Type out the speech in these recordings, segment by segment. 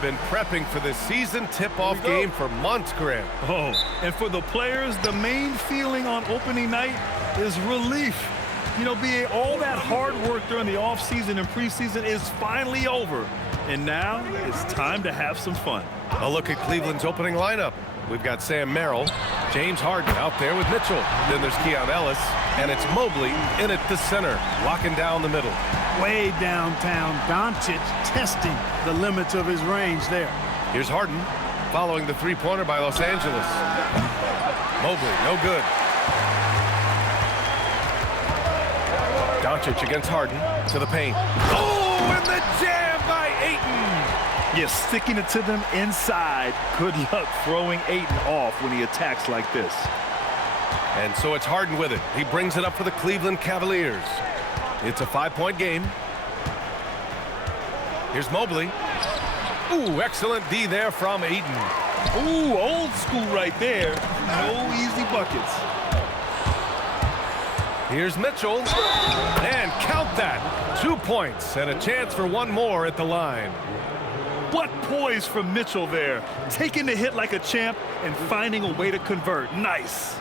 Been prepping for the season tip-off game for months, Grant. Oh, and for the players, the main feeling on opening night is relief. You know, all that hard work during the offseason and preseason is finally over. And now it's time to have some fun. A look at Cleveland's opening lineup. We've got Sam Merrill, James Harden out there with Mitchell. Then there's Keon Ellis, and it's Mobley in at the center, locking down the middle. Way downtown, Doncic testing the limits of his range there. Here's Harden, following the three-pointer by Los Angeles. Mobley, no good. Doncic against Harden, to the paint. Oh, and the jam by Ayton! Yes, sticking it to them inside. Good luck throwing Ayton off when he attacks like this. And so it's Harden with it. He brings it up for the Cleveland Cavaliers. It's a 5-point game. Here's Mobley. Ooh, excellent D there from Ayton. Ooh, old school right there. No easy buckets. Here's Mitchell. And count that. 2 points and a chance for one more at the line. What poise from Mitchell there. Taking the hit like a champ and finding a way to convert. Nice.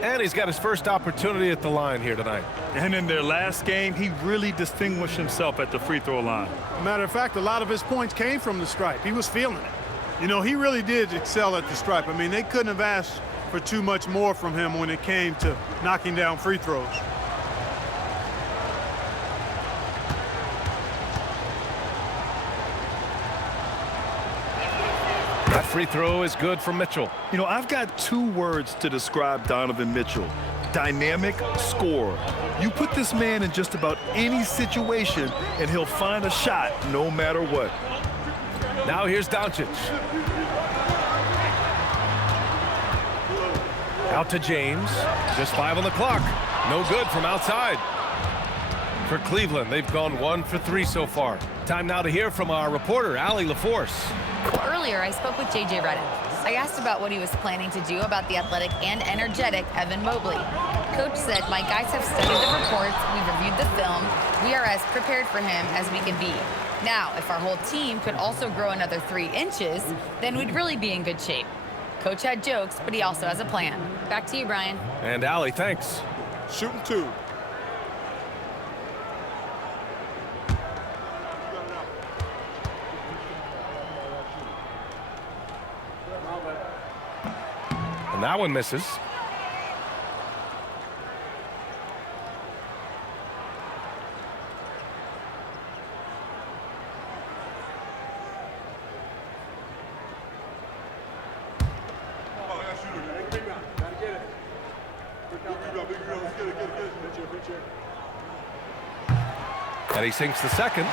And he's got his first opportunity at the line here tonight. And in their last game, he really distinguished himself at the free throw line. Matter of fact, a lot of his points came from the stripe. He was feeling it. You know, he really did excel at the stripe. I mean, they couldn't have asked for too much more from him when it came to knocking down free throws. That free throw is good for Mitchell. You know, I've got 2 words to describe Donovan Mitchell. Dynamic scorer. You put this man in just about any situation, and he'll find a shot no matter what. Now here's Doncic. Out to James. Just 5 on the clock. No good from outside. For Cleveland, they've gone 1 for 3 so far. Time now to hear from our reporter, Allie LaForce. Earlier, I spoke with J.J. Redick. I asked about what he was planning to do about the athletic and energetic Evan Mobley. Coach said, "My guys have studied the reports, we've reviewed the film, we are as prepared for him as we can be. Now, if our whole team could also grow another 3 inches, then we'd really be in good shape." Coach had jokes, but he also has a plan. Back to you, Brian. And Allie, thanks. Shooting 2. And that one misses. And he sinks the second.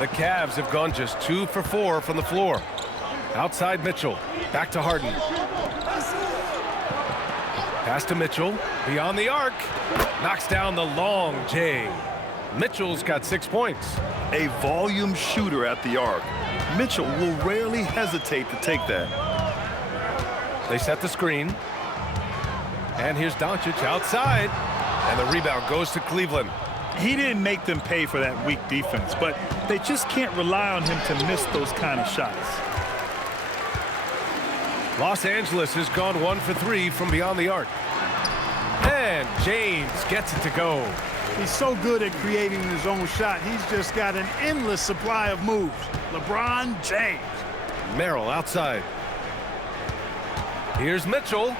The Cavs have gone just 2 for 4 from the floor. Outside Mitchell. Back to Harden. Pass to Mitchell. Beyond the arc. Knocks down the long J. Mitchell's got 6 points. A volume shooter at the arc. Mitchell will rarely hesitate to take that. They set the screen. And here's Doncic outside. And the rebound goes to Cleveland. He didn't make them pay for that weak defense, but they just can't rely on him to miss those kind of shots. Los Angeles has gone 1 for 3 from beyond the arc. And James gets it to go. He's so good at creating his own shot. He's just got an endless supply of moves. LeBron James. Merrill outside. Here's Mitchell.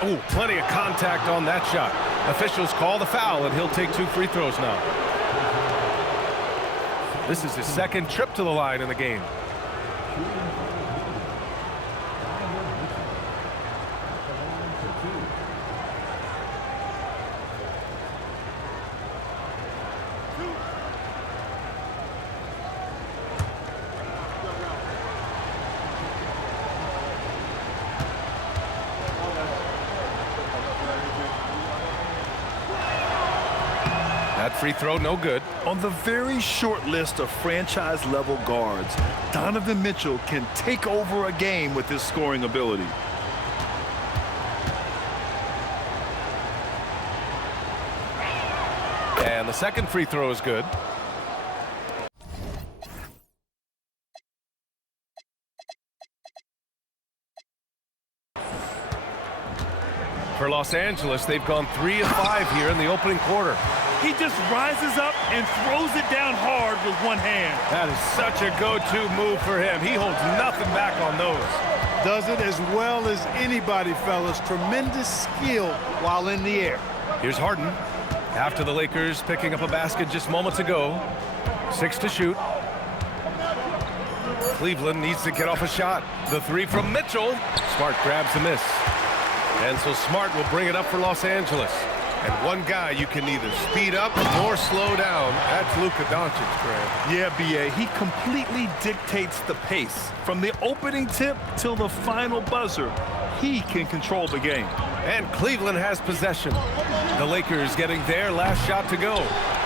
Oh, plenty of contact on that shot. Officials call the foul, and he'll take 2 free throws now. This is his second trip to the line in the game. That free throw, no good. On the very short list of franchise-level guards, Donovan Mitchell can take over a game with his scoring ability. And the second free throw is good. For Los Angeles, they've gone 3 of 5 here in the opening quarter. He just rises up and throws it down hard with one hand. That is such a go-to move for him. He holds nothing back on those. Does it as well as anybody, fellas. Tremendous skill while in the air. Here's Harden. After the Lakers picking up a basket just moments ago. 6 to shoot. Cleveland needs to get off a shot. The 3 from Mitchell. Smart grabs the miss. And so Smart will bring it up for Los Angeles. And one guy you can neither speed up nor slow down. That's Luka Doncic, Graham. Yeah, B.A., he completely dictates the pace. From the opening tip till the final buzzer, he can control the game. And Cleveland has possession. The Lakers getting their last shot to go.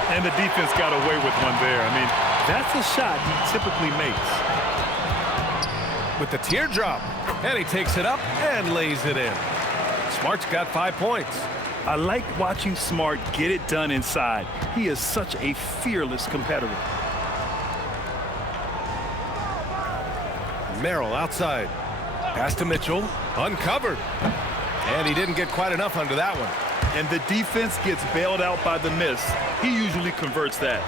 And the defense got away with one there. I mean, that's a shot he typically makes. With the teardrop. And he takes it up and lays it in. Smart's got 5 points. I like watching Smart get it done inside. He is such a fearless competitor. Merrill outside. Pass to Mitchell. Uncovered. And he didn't get quite enough under that one. And the defense gets bailed out by the miss. He usually converts that.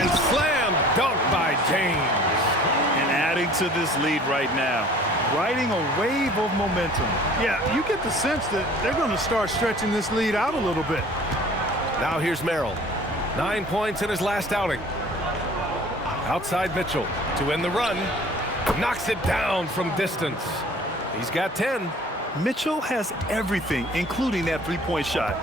And slam dunk by James. And adding to this lead right now. Riding a wave of momentum. Yeah, you get the sense that they're going to start stretching this lead out a little bit. Now here's Merrill. 9 points in his last outing. Outside Mitchell to end the run. Knocks it down from distance. He's got 10. Mitchell has everything, including that three-point shot.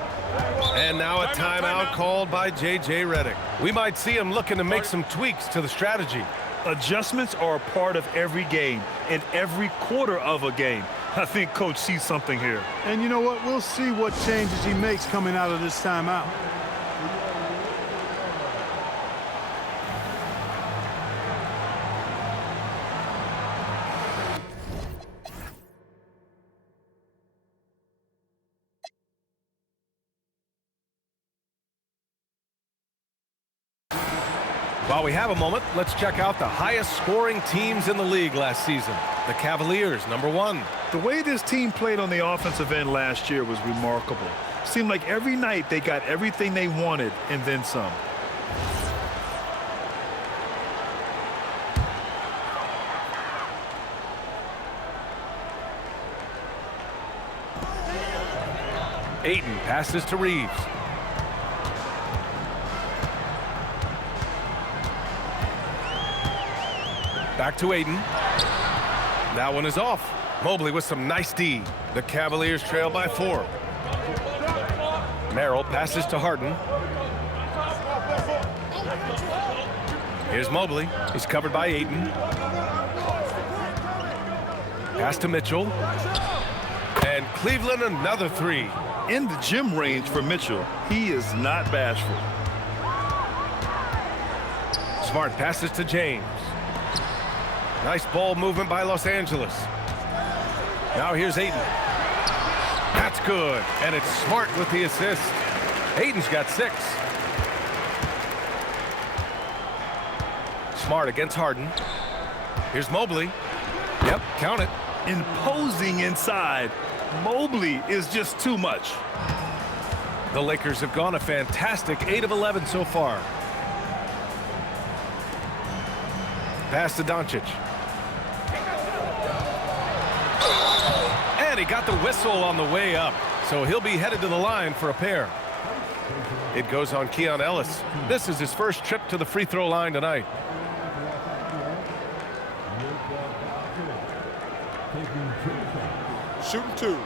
And now a timeout called by J.J. Redick. We might see him looking to make some tweaks to the strategy. Adjustments are a part of every game and every quarter of a game. I think Coach sees something here. And you know what? We'll see what changes he makes coming out of this timeout. While we have a moment, let's check out the highest scoring teams in the league last season. The Cavaliers, #1. The way this team played on the offensive end last year was remarkable. Seemed like every night they got everything they wanted and then some. Ayton passes to Reeves. Back to Ayton. That one is off. Mobley with some nice D. The Cavaliers trail by 4. Merrill passes to Harden. Here's Mobley. He's covered by Ayton. Pass to Mitchell. And Cleveland another 3. In the gym range for Mitchell, he is not bashful. Smart passes to James. Nice ball movement by Los Angeles. Now here's Ayton. That's good. And it's Smart with the assist. Ayton's got 6. Smart against Harden. Here's Mobley. Yep, count it. Imposing inside. Mobley is just too much. The Lakers have gone a fantastic 8 of 11 so far. Pass to Doncic. And he got the whistle on the way up, so he'll be headed to the line for a pair. It goes on Keon Ellis. This is his first trip to the free throw line tonight. Shooting 2.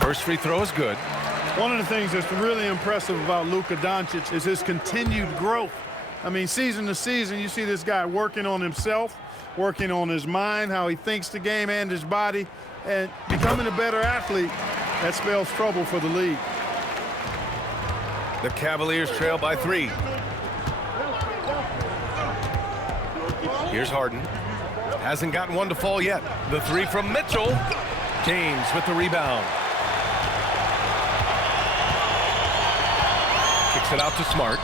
First free throw is good. One of the things that's really impressive about Luka Doncic is his continued growth. I mean, season to season, you see this guy working on himself, working on his mind, how he thinks the game and his body, and becoming a better athlete. That spells trouble for the league. The Cavaliers trail by 3. Here's Harden. Hasn't gotten one to fall yet. The 3 from Mitchell. James with the rebound. Kicks it out to Smart.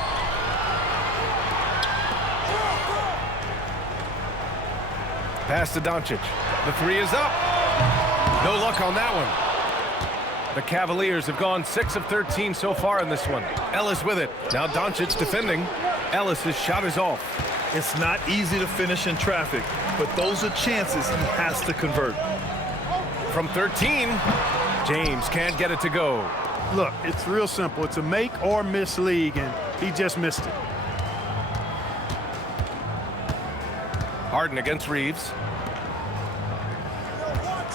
Pass to Doncic. The three is up. No luck on that one. The Cavaliers have gone 6 of 13 so far in this one. Ellis with it. Now Doncic defending. Ellis' shot is off. It's not easy to finish in traffic, but those are chances he has to convert. From 13, James can't get it to go. Look, it's real simple. It's a make or miss league, and he just missed it. Harden against Reeves.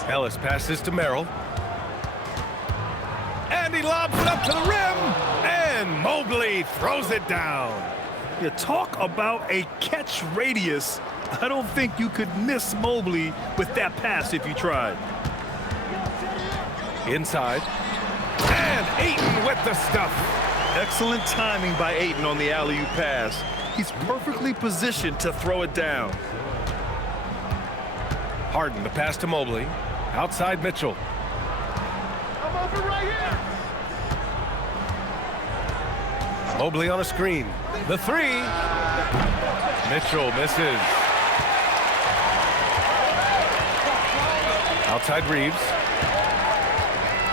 Ellis passes to Merrill. And he lobs it up to the rim. And Mobley throws it down. You talk about a catch radius. I don't think you could miss Mobley with that pass if you tried. Inside. And Ayton with the stuff. Excellent timing by Ayton on the alley-oop pass. He's perfectly positioned to throw it down. Harden, the pass to Mobley. Outside Mitchell. I'm open right here. Mobley on a screen. The three. Mitchell misses. Outside Reeves.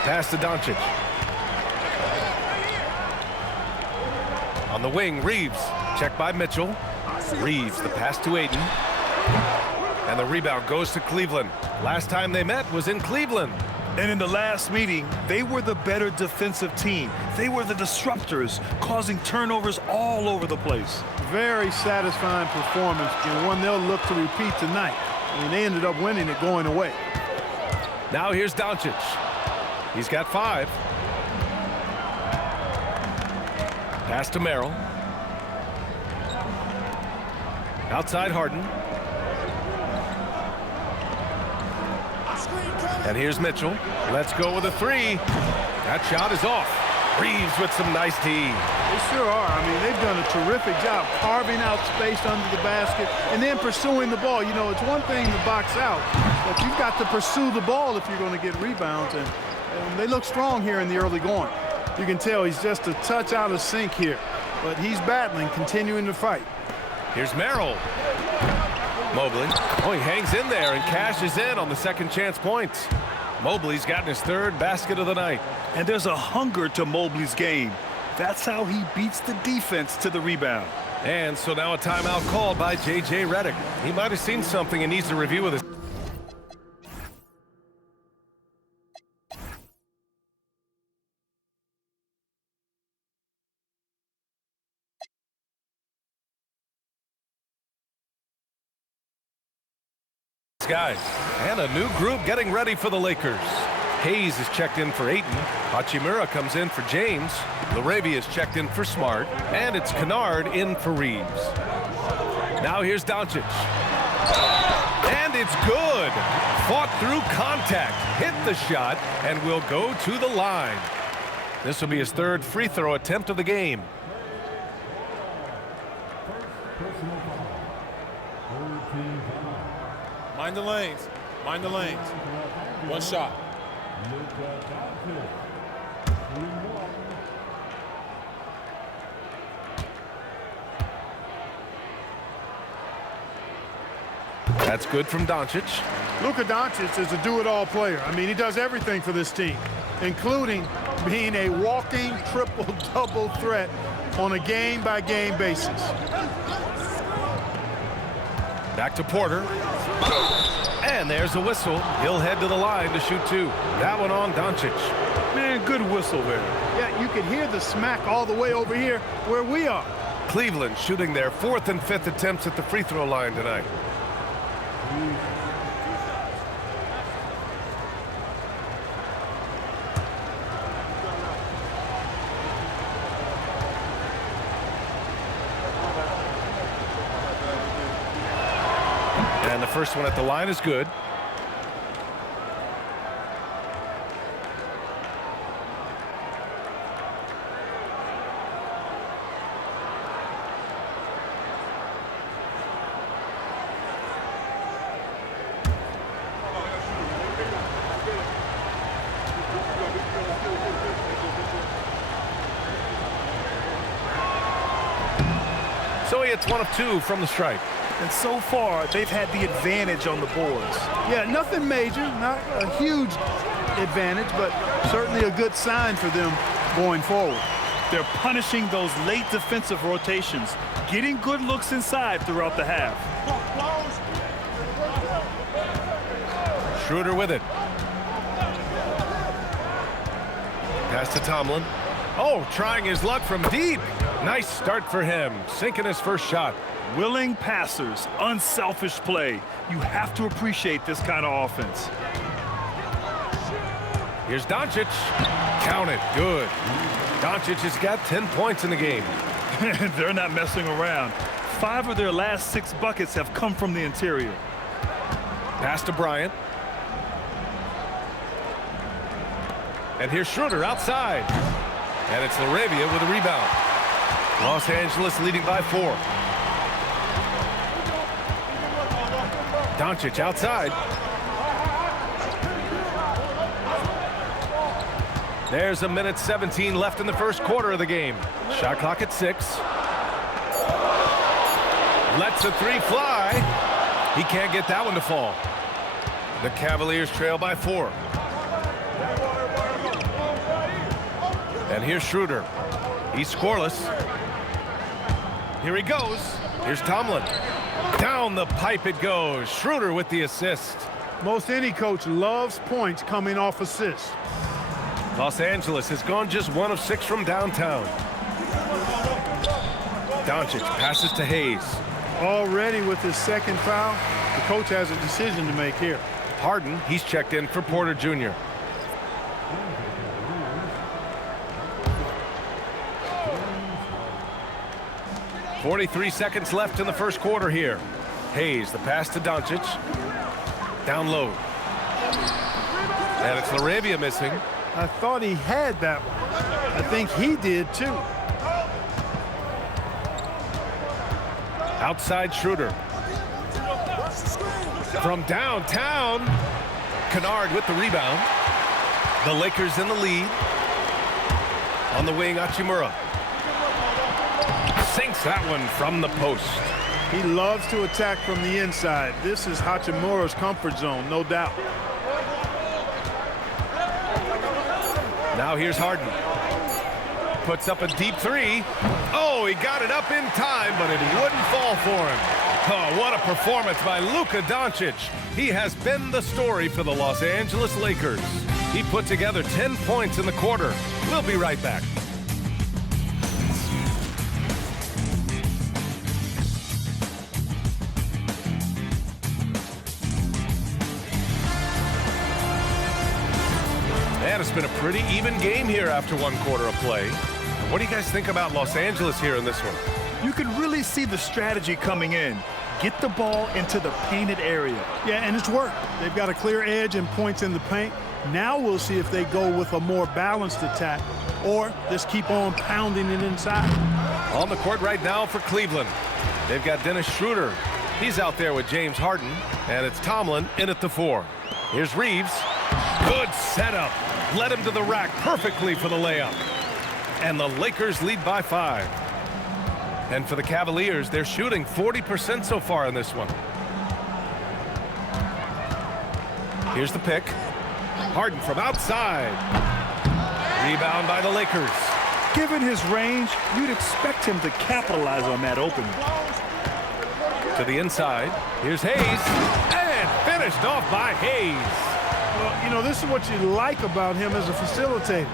Pass to Doncic. On the wing, Reeves. Checked by Mitchell. Reeves, the pass to Ayton. And the rebound goes to Cleveland. Last time they met was in Cleveland. And in the last meeting, they were the better defensive team. They were the disruptors, causing turnovers all over the place. Very satisfying performance, and one they'll look to repeat tonight. I mean, they ended up winning it going away. Now here's Doncic. He's got 5. Pass to Merrill. Outside Harden. And here's Mitchell. Let's go with a 3. That shot is off. Reeves with some nice D. They sure are. I mean, they've done a terrific job carving out space under the basket and then pursuing the ball. You know, it's one thing to box out, but you've got to pursue the ball if you're going to get rebounds. And they look strong here in the early going. You can tell he's just a touch out of sync here, but he's battling, continuing to fight. Here's Merrill. Mobley. Oh, he hangs in there and cashes in on the second chance points. Mobley's gotten his 3rd basket of the night. And there's a hunger to Mobley's game. That's how he beats the defense to the rebound. And so now a timeout called by J.J. Redick. He might have seen something and needs to review with his guys. And a new group getting ready for the Lakers. Hayes is checked in for Ayton. Hachimura comes in for James. Laravia is checked in for Smart. And it's Kennard in for Reeves. Now here's Doncic. And it's good. Fought through contact. Hit the shot and will go to the line. This will be his 3rd free throw attempt of the game. Mind the lanes. Mind the lanes. One shot. That's good from Doncic. Luka Doncic is a do-it-all player. I mean, he does everything for this team, including being a walking triple-double threat on a game-by-game basis. Back to Porter. And there's a whistle. He'll head to the line to shoot 2. That one on Doncic. Man, good whistle there. Yeah, you can hear the smack all the way over here where we are. Cleveland shooting their 4th and 5th attempts at the free throw line tonight. And the first one at the line is good. So so he hits one of two from the stripe. And so far, they've had the advantage on the boards. Yeah, nothing major, not a huge advantage, but certainly a good sign for them going forward. They're punishing those late defensive rotations, getting good looks inside throughout the half. Schroeder with it. Pass to Tomlin. Oh, trying his luck from deep. Nice start for him, sinking his first shot. Willing passers, unselfish play. You have to appreciate this kind of offense. Here's Doncic. Count it. Good. Doncic has got 10 points in the game. They're not messing around. 5 of their last 6 buckets have come from the interior. Pass to Bryant. And here's Schroeder outside. And it's LaRavia with a rebound. Los Angeles leading by 4. Doncic outside. There's a minute 17 left in the first quarter of the game. Shot clock at 6. Lets a 3 fly. He can't get that one to fall. The Cavaliers trail by 4. And here's Schroeder. He's scoreless. Here he goes. Here's Tomlin. Down the pipe it goes. Schroeder with the assist. Most any coach loves points coming off assists. Los Angeles has gone just 1 of 6 from downtown. Doncic passes to Hayes. Already with his second foul, the coach has a decision to make here. Harden, he's checked in for Porter Jr. .43 seconds left in the first quarter here. Hayes, the pass to Doncic. Down low. And it's LaRavia missing. I thought he had that one. I think he did too. Outside Schroeder. From downtown. Kennard with the rebound. The Lakers in the lead. On the wing, Hachimura. Sinks that one from the post. He loves to attack from the inside. This is Hachimura's comfort zone, no doubt. Now here's Harden. Puts up a deep 3. Oh, he got it up in time, but it wouldn't fall for him. Oh, what a performance by Luka Doncic. He has been the story for the Los Angeles Lakers. He put together 10 points in the quarter. We'll be right back. And it's been a pretty even game here after 1 quarter of play. What do you guys think about Los Angeles here in this one? You can really see the strategy coming in. Get the ball into the painted area. Yeah, and it's worked. They've got a clear edge and points in the paint. Now we'll see if they go with a more balanced attack or just keep on pounding it inside. On the court right now for Cleveland. They've got Dennis Schroeder. He's out there with James Harden. And it's Tomlin in at the 4. Here's Reeves. Good setup. Led him to the rack perfectly for the layup. And the Lakers lead by 5. And for the Cavaliers, they're shooting 40% so far in this one. Here's the pick. Harden from outside. Rebound by the Lakers. Given his range, you'd expect him to capitalize on that opening. To the inside. Here's Hayes. And finished off by Hayes. Well, you know, this is what you like about him as a facilitator.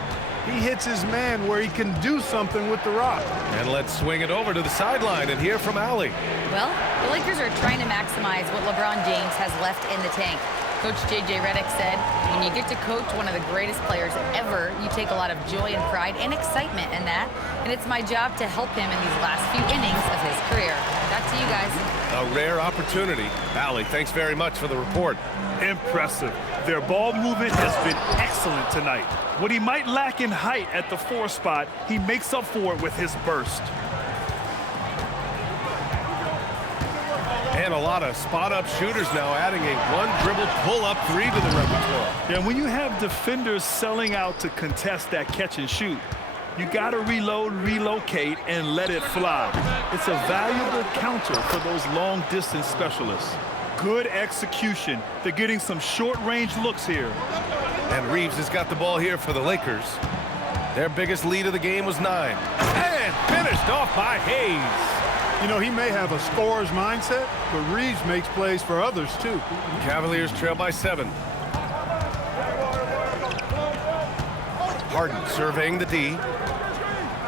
He hits his man where he can do something with the rock. And let's swing it over to the sideline and hear from Allie. Well, the Lakers are trying to maximize what LeBron James has left in the tank. Coach J.J. Redick said, when you get to coach one of the greatest players ever, you take a lot of joy and pride and excitement in that. And it's my job to help him in these last few innings of his career. Back to you guys. A rare opportunity. Allie, thanks very much for the report. Impressive. Their ball movement has been excellent tonight. What he might lack in height at the 4 spot, he makes up for it with his burst. And a lot of spot-up shooters now, adding a 1-dribble pull-up 3 to the repertoire. Yeah, when you have defenders selling out to contest that catch and shoot, You got to reload, relocate, and let it fly. It's a valuable counter for those long-distance specialists. Good execution. They're getting some short-range looks here. And Reeves has got the ball here for the Lakers. Their biggest lead of the game was 9. And finished off by Hayes. You know, he may have a scorer's mindset, but Reeves makes plays for others, too. Cavaliers trail by 7. Harden surveying the D.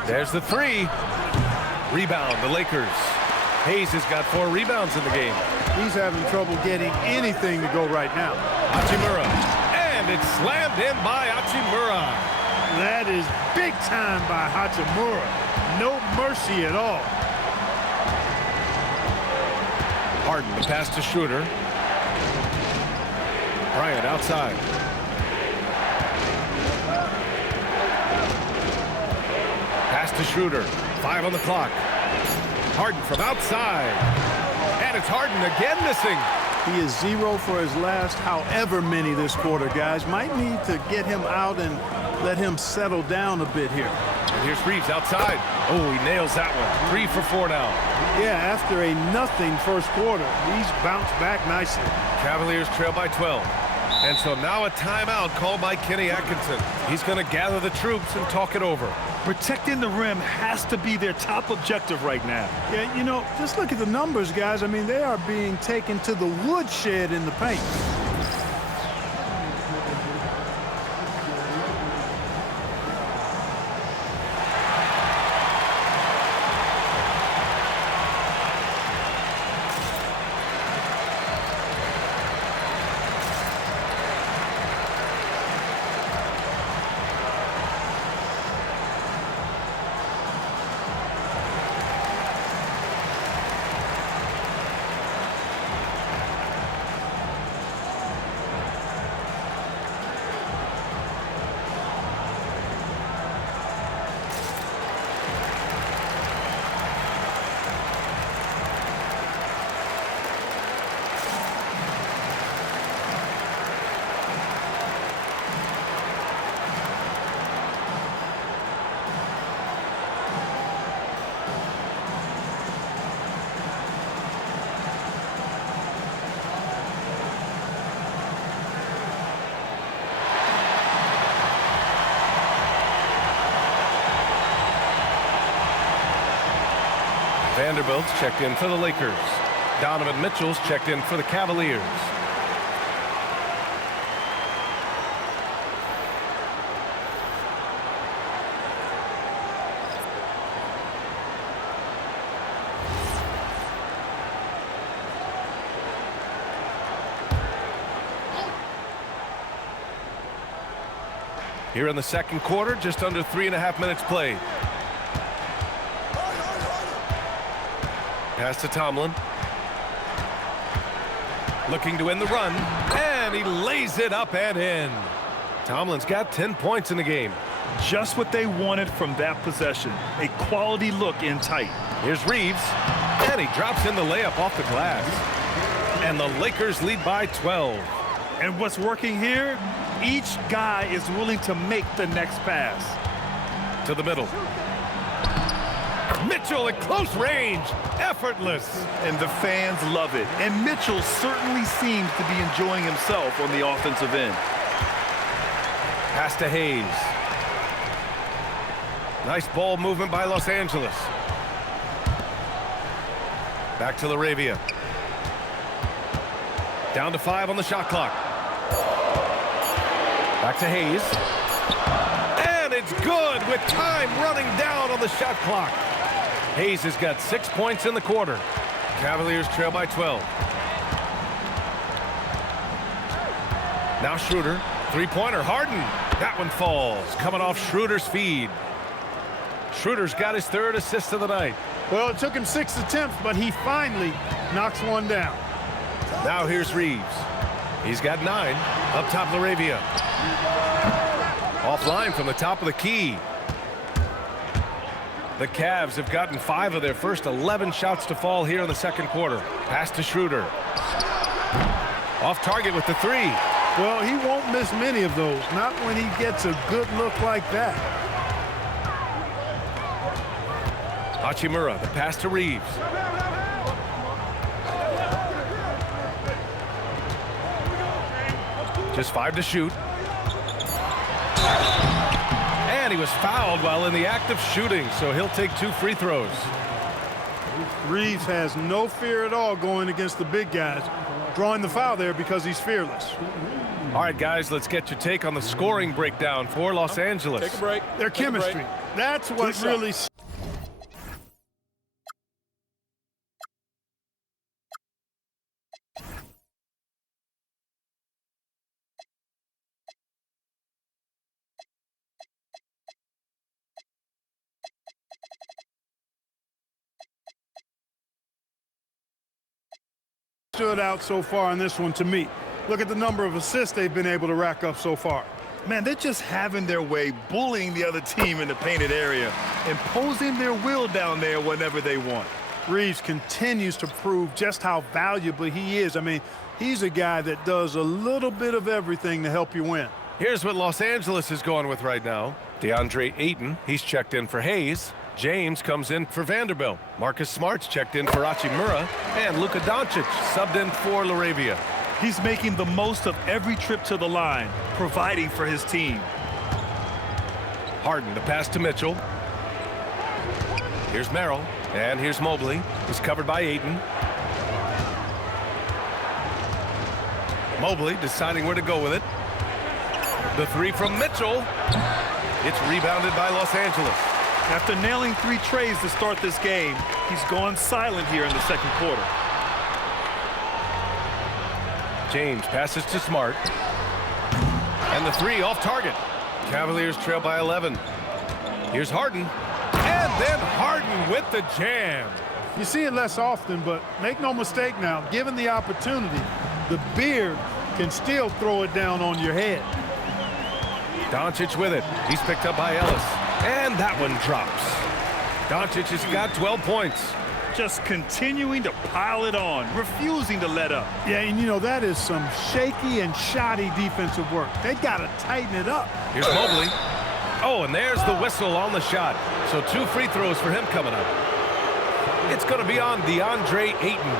There's the 3. Rebound, the Lakers. Hayes has got 4 rebounds in the game. He's having trouble getting anything to go right now. Hachimura. And it's slammed in by Hachimura. That is big time by Hachimura. No mercy at all. Harden, the pass to Schroeder. Bryant outside. Pass to Schroeder. 5 on the clock. Harden from outside. And it's Harden again missing. He is 0 for his last however many this quarter, guys. Might need to get him out and let him settle down a bit here. And here's Reeves outside. Oh, he nails that one. 3 for 4 now. Yeah, after a nothing first quarter, he's bounced back nicely. Cavaliers trail by 12. And so now a timeout called by Kenny Atkinson. He's going to gather the troops and talk it over. Protecting the rim has to be their top objective right now. Yeah, you know, just look at the numbers, guys. I mean, they are being taken to the woodshed in the paint. Vanderbilt's checked in for the Lakers. Donovan Mitchell's checked in for the Cavaliers. Here in the second quarter, just under 3.5 minutes played. Pass to Tomlin. Looking to win the run. And he lays it up and in. Tomlin's got 10 points in the game. Just what they wanted from that possession. A quality look in tight. Here's Reeves. And he drops in the layup off the glass. And the Lakers lead by 12. And what's working here? Each guy is willing to make the next pass. To the middle. Mitchell at close range. Effortless. And the fans love it. And Mitchell certainly seems to be enjoying himself on the offensive end. Pass to Hayes. Nice ball movement by Los Angeles. Back to Laravia. Down to 5 on the shot clock. Back to Hayes. And it's good with time running down on the shot clock. Hayes has got 6 points in the quarter. Cavaliers trail by 12. Now Schroeder. Three-pointer. Harden. That one falls. Coming off Schroeder's feed. Schroeder's got his 3rd assist of the night. Well, it took him 6 attempts, but he finally knocks one down. Now here's Reeves. He's got 9. Up top, Laravia. Offline from the top of the key. The Cavs have gotten 5 of their first 11 shots to fall here in the second quarter. Pass to Schroeder. Off target with the 3. Well, he won't miss many of those, not when he gets a good look like that. Hachimura, the pass to Reeves. Just 5 to shoot. And he was fouled while in the act of shooting, so he'll take 2 free throws. Reeves has no fear at all going against the big guys, drawing the foul there because he's fearless. All right, guys, let's get your take on the scoring breakdown for Los Angeles. Take a break. Their Take a break. chemistry. That's what Good really... stood out so far in this one to me. Look at the number of assists they've been able to rack up so far. Man, they're just having their way, bullying the other team in the painted area, imposing their will down there whenever they want. Reeves continues to prove just how valuable he is. I mean, he's a guy that does a little bit of everything to help you win. Here's what Los Angeles is going with right now. DeAndre Ayton, he's checked in for Hayes. James comes in for Vanderbilt. Marcus Smart's checked in for Hachimura. And Luka Doncic subbed in for LaRavia. He's making the most of every trip to the line, providing for his team. Harden, the pass to Mitchell. Here's Merrill, and here's Mobley. He's covered by Ayton. Mobley deciding where to go with it. The 3 from Mitchell. It's rebounded by Los Angeles. After nailing 3 trays to start this game, he's gone silent here in the second quarter. James passes to Smart. And the 3 off target. Cavaliers trail by 11. Here's Harden. And then Harden with the jam. You see it less often, but make no mistake now, given the opportunity, the beard can still throw it down on your head. Doncic with it. He's picked up by Ellis. And that one drops. Doncic has got 12 points. Just continuing to pile it on, refusing to let up. Yeah, and you know, that is some shaky and shoddy defensive work. They got to tighten it up. Here's Mobley. Oh, and there's the whistle on the shot. So 2 free throws for him coming up. It's going to be on DeAndre Ayton.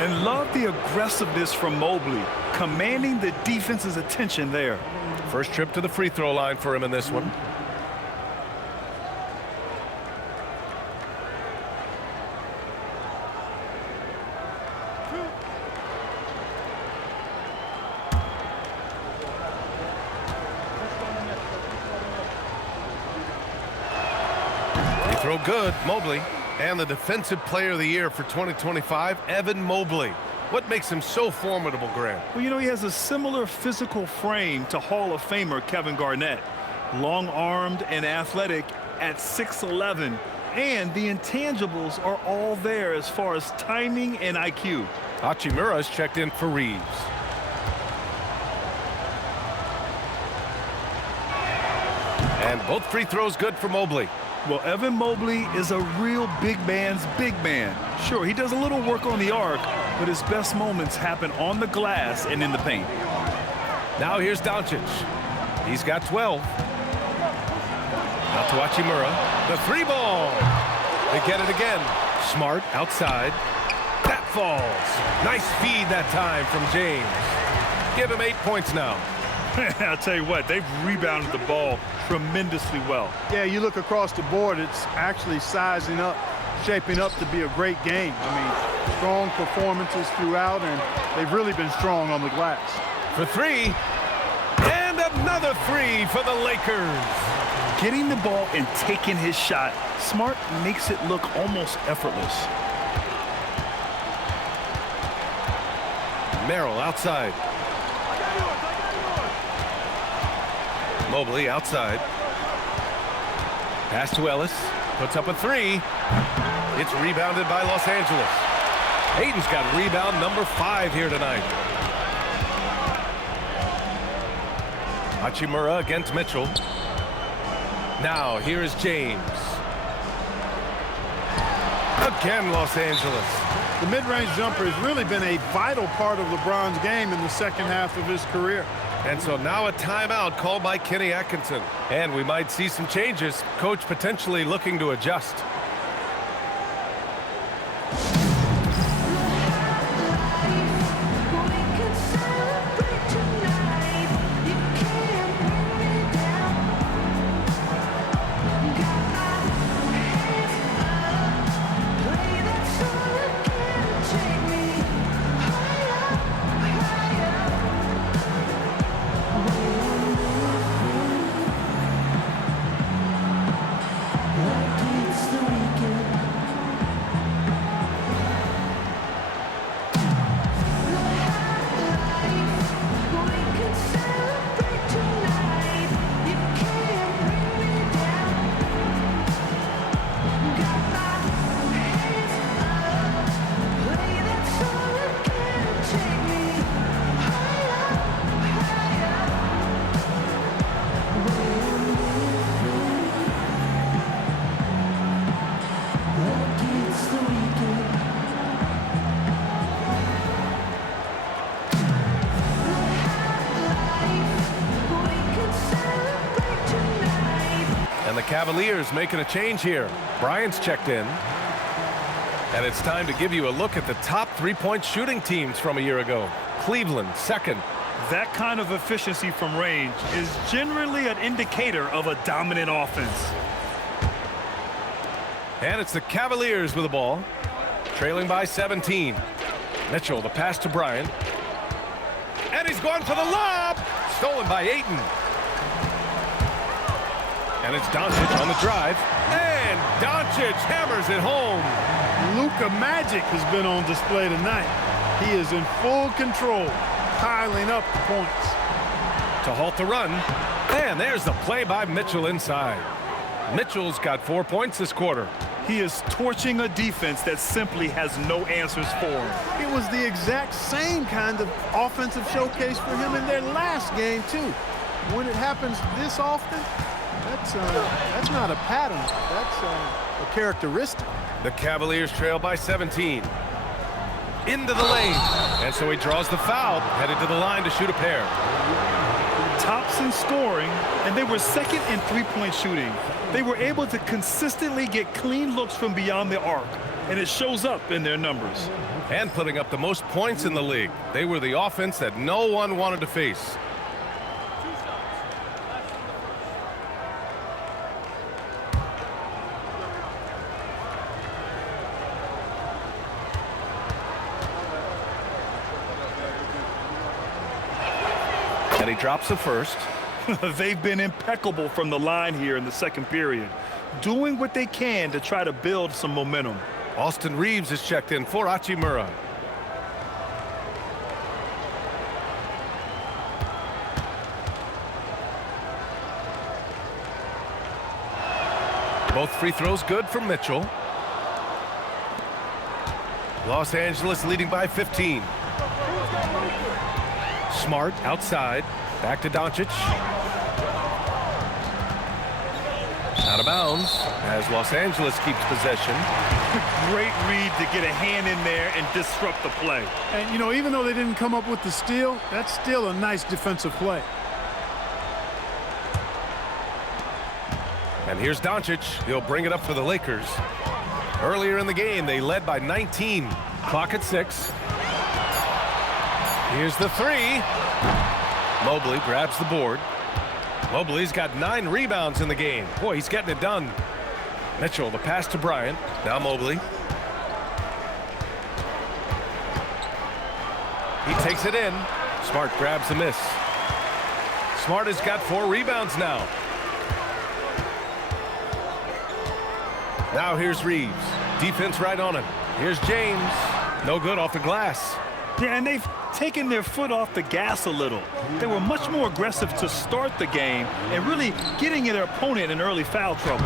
And love the aggressiveness from Mobley, commanding the defense's attention there. First trip to the free throw line for him in this one. Throw good, Mobley. And the Defensive Player of the Year for 2025, Evan Mobley. What makes him so formidable, Grant? Well, you know, he has a similar physical frame to Hall of Famer Kevin Garnett. Long-armed and athletic at 6'11", and the intangibles are all there as far as timing and IQ. Hachimura's checked in for Reeves. And both free throws good for Mobley. Well, Evan Mobley is a real big man's big man. Sure, he does a little work on the arc, but his best moments happen on the glass and in the paint. Now here's Doncic. He's got 12. Out to Hachimura. The 3 ball. They get it again. Smart outside. That falls. Nice feed that time from James. Give him 8 points now. I'll tell you what, they've rebounded the ball tremendously well. Yeah, you look across the board, it's actually sizing up, shaping up to be a great game. I mean, strong performances throughout, and they've really been strong on the glass. For 3. And another 3 for the Lakers. Getting the ball and taking his shot, Smart makes it look almost effortless. Merrill outside. Mobley outside. Pass to Ellis. Puts up a 3. It's rebounded by Los Angeles. Ayton's got rebound number 5 here tonight. Hachimura against Mitchell. Now here is James. Again, Los Angeles. The mid-range jumper has really been a vital part of LeBron's game in the second half of his career. And so now a timeout called by Kenny Atkinson. And we might see some changes. Coach potentially looking to adjust. Cavaliers making a change here. Bryant's checked in. And it's time to give you a look at the top three-point shooting teams from a year ago. Cleveland, second. That kind of efficiency from range is generally an indicator of a dominant offense. And it's the Cavaliers with the ball, trailing by 17. Mitchell, the pass to Bryant. And he's going for the lob. Stolen by Ayton. And it's Doncic on the drive. And Doncic hammers it home. Luka Magic has been on display tonight. He is in full control, piling up the points. To halt the run. And there's the play by Mitchell inside. Mitchell's got 4 points this quarter. He is torching a defense that simply has no answers for him. It was the exact same kind of offensive showcase for him in their last game, too. When it happens this often, that's not a pattern. That's a characteristic. The Cavaliers trail by 17. Into the lane. And so he draws the foul, headed to the line to shoot a pair. Tops in scoring, and they were second in three-point shooting. They were able to consistently get clean looks from beyond the arc, and it shows up in their numbers. And putting up the most points in the league. They were the offense that no one wanted to face. And he drops the first. They've been impeccable from the line here in the second period, doing what they can to try to build some momentum. Austin Reeves is checked in for Hachimura. Both free throws good for Mitchell. Los Angeles leading by 15. Smart outside. Back to Doncic. Out of bounds as Los Angeles keeps possession. Great read to get a hand in there and disrupt the play. And, you know, even though they didn't come up with the steal, that's still a nice defensive play. And here's Doncic. He'll bring it up for the Lakers. Earlier in the game, they led by 19. Clock at 6. Here's the three. Mobley grabs the board. Mobley's got 9 rebounds in the game. Boy, he's getting it done. Mitchell, the pass to Bryant. Now Mobley. He takes it in. Smart grabs the miss. Smart has got 4 rebounds now. Now here's Reeves. Defense right on him. Here's James. No good off the glass. Yeah, and they've taken their foot off the gas a little. They were much more aggressive to start the game and really getting their opponent in early foul trouble.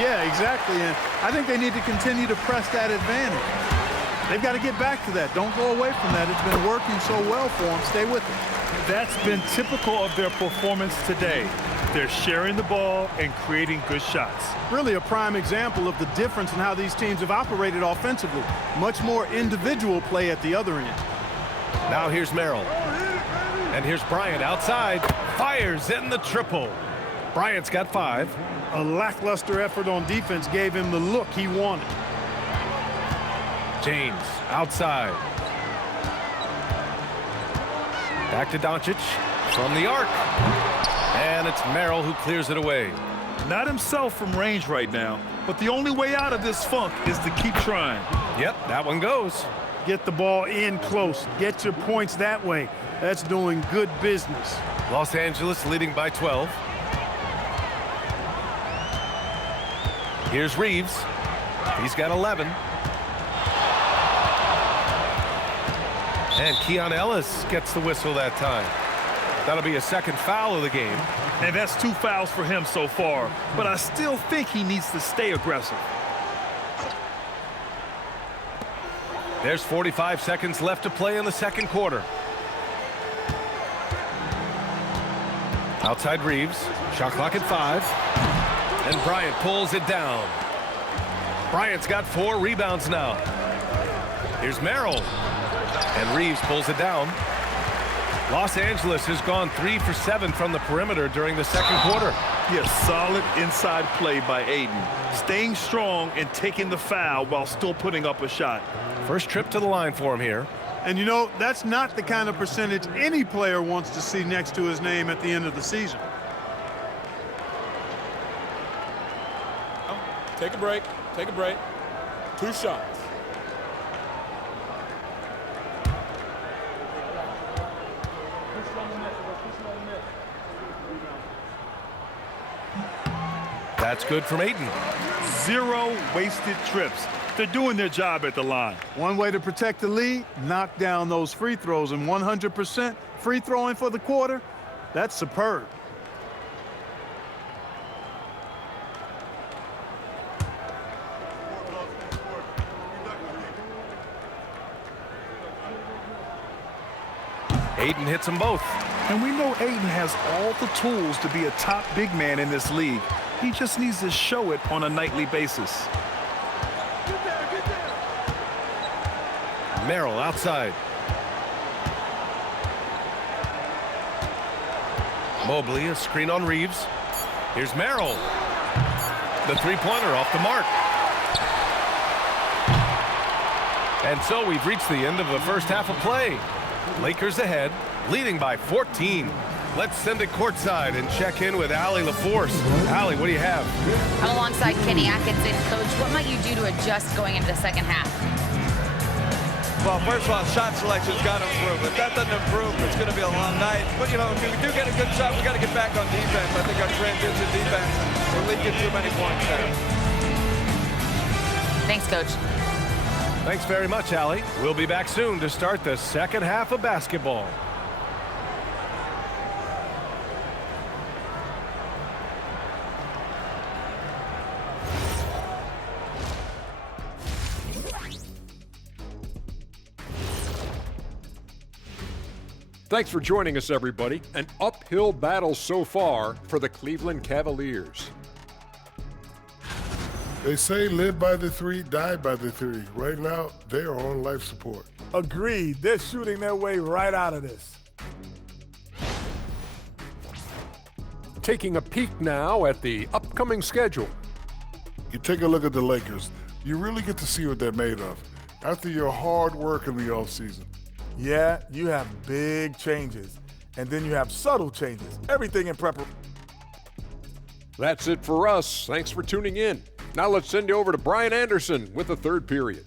Yeah, exactly. And I think they need to continue to press that advantage. They've got to get back to that. Don't go away from that. It's been working so well for them. Stay with it. That's been typical of their performance today. They're sharing the ball and creating good shots. Really a prime example of the difference in how these teams have operated offensively. Much more individual play at the other end. Now here's Merrill. And here's Bryant outside. Fires in the triple. Bryant's got 5. A lackluster effort on defense gave him the look he wanted. James outside. Back to Doncic from the arc. And it's Merrill who clears it away. Not himself from range right now, but the only way out of this funk is to keep trying. Yep, that one goes. Get the ball in close. Get your points that way. That's doing good business. Los Angeles leading by 12. Here's Reeves. He's got 11. And Keon Ellis gets the whistle that time. That'll be a second foul of the game. And that's 2 fouls for him so far. But I still think he needs to stay aggressive. There's 45 seconds left to play in the second quarter. Outside Reeves. Shot clock at 5. And Bryant pulls it down. Bryant's got 4 rebounds now. Here's Merrill. And Reeves pulls it down. Los Angeles has gone 3 for 7 from the perimeter during the second quarter. Yes, solid inside play by Aiden. Staying strong and taking the foul while still putting up a shot. First trip to the line for him here. And you know, that's not the kind of percentage any player wants to see next to his name at the end of the season. Take a break. Take a break. 2 shots. That's good from Aiden. 0 wasted trips. They're doing their job at the line. One way to protect the lead, knock down those free throws, and 100% free throwing for the quarter, that's superb. Aiden hits them both. And we know Aiden has all the tools to be a top big man in this league. He just needs to show it on a nightly basis. Merrill outside. Mobley, a screen on Reeves. Here's Merrill. The three-pointer off the mark. And so we've reached the end of the first half of play. Lakers ahead, leading by 14. Let's send it courtside and check in with Allie LaForce. Allie, what do you have? I'm alongside Kenny Atkinson. Coach, what might you do to adjust going into the second half? Well, first of all, shot selection's got to improve. If that doesn't improve, it's going to be a long night. But, you know, if we do get a good shot, we got to get back on defense. I think our transition defense, we're leaking too many points there. Thanks, Coach. Thanks very much, Allie. We'll be back soon to start the second half of basketball. Thanks for joining us, everybody. An uphill battle so far for the Cleveland Cavaliers. They say live by the 3, die by the 3. Right now, they are on life support. Agreed. They're shooting their way right out of this. Taking a peek now at the upcoming schedule. You take a look at the Lakers, you really get to see what they're made of after your hard work in the offseason. Yeah, you have big changes. And then you have subtle changes. Everything in preparation. That's it for us. Thanks for tuning in. Now let's send you over to Brian Anderson with the third period.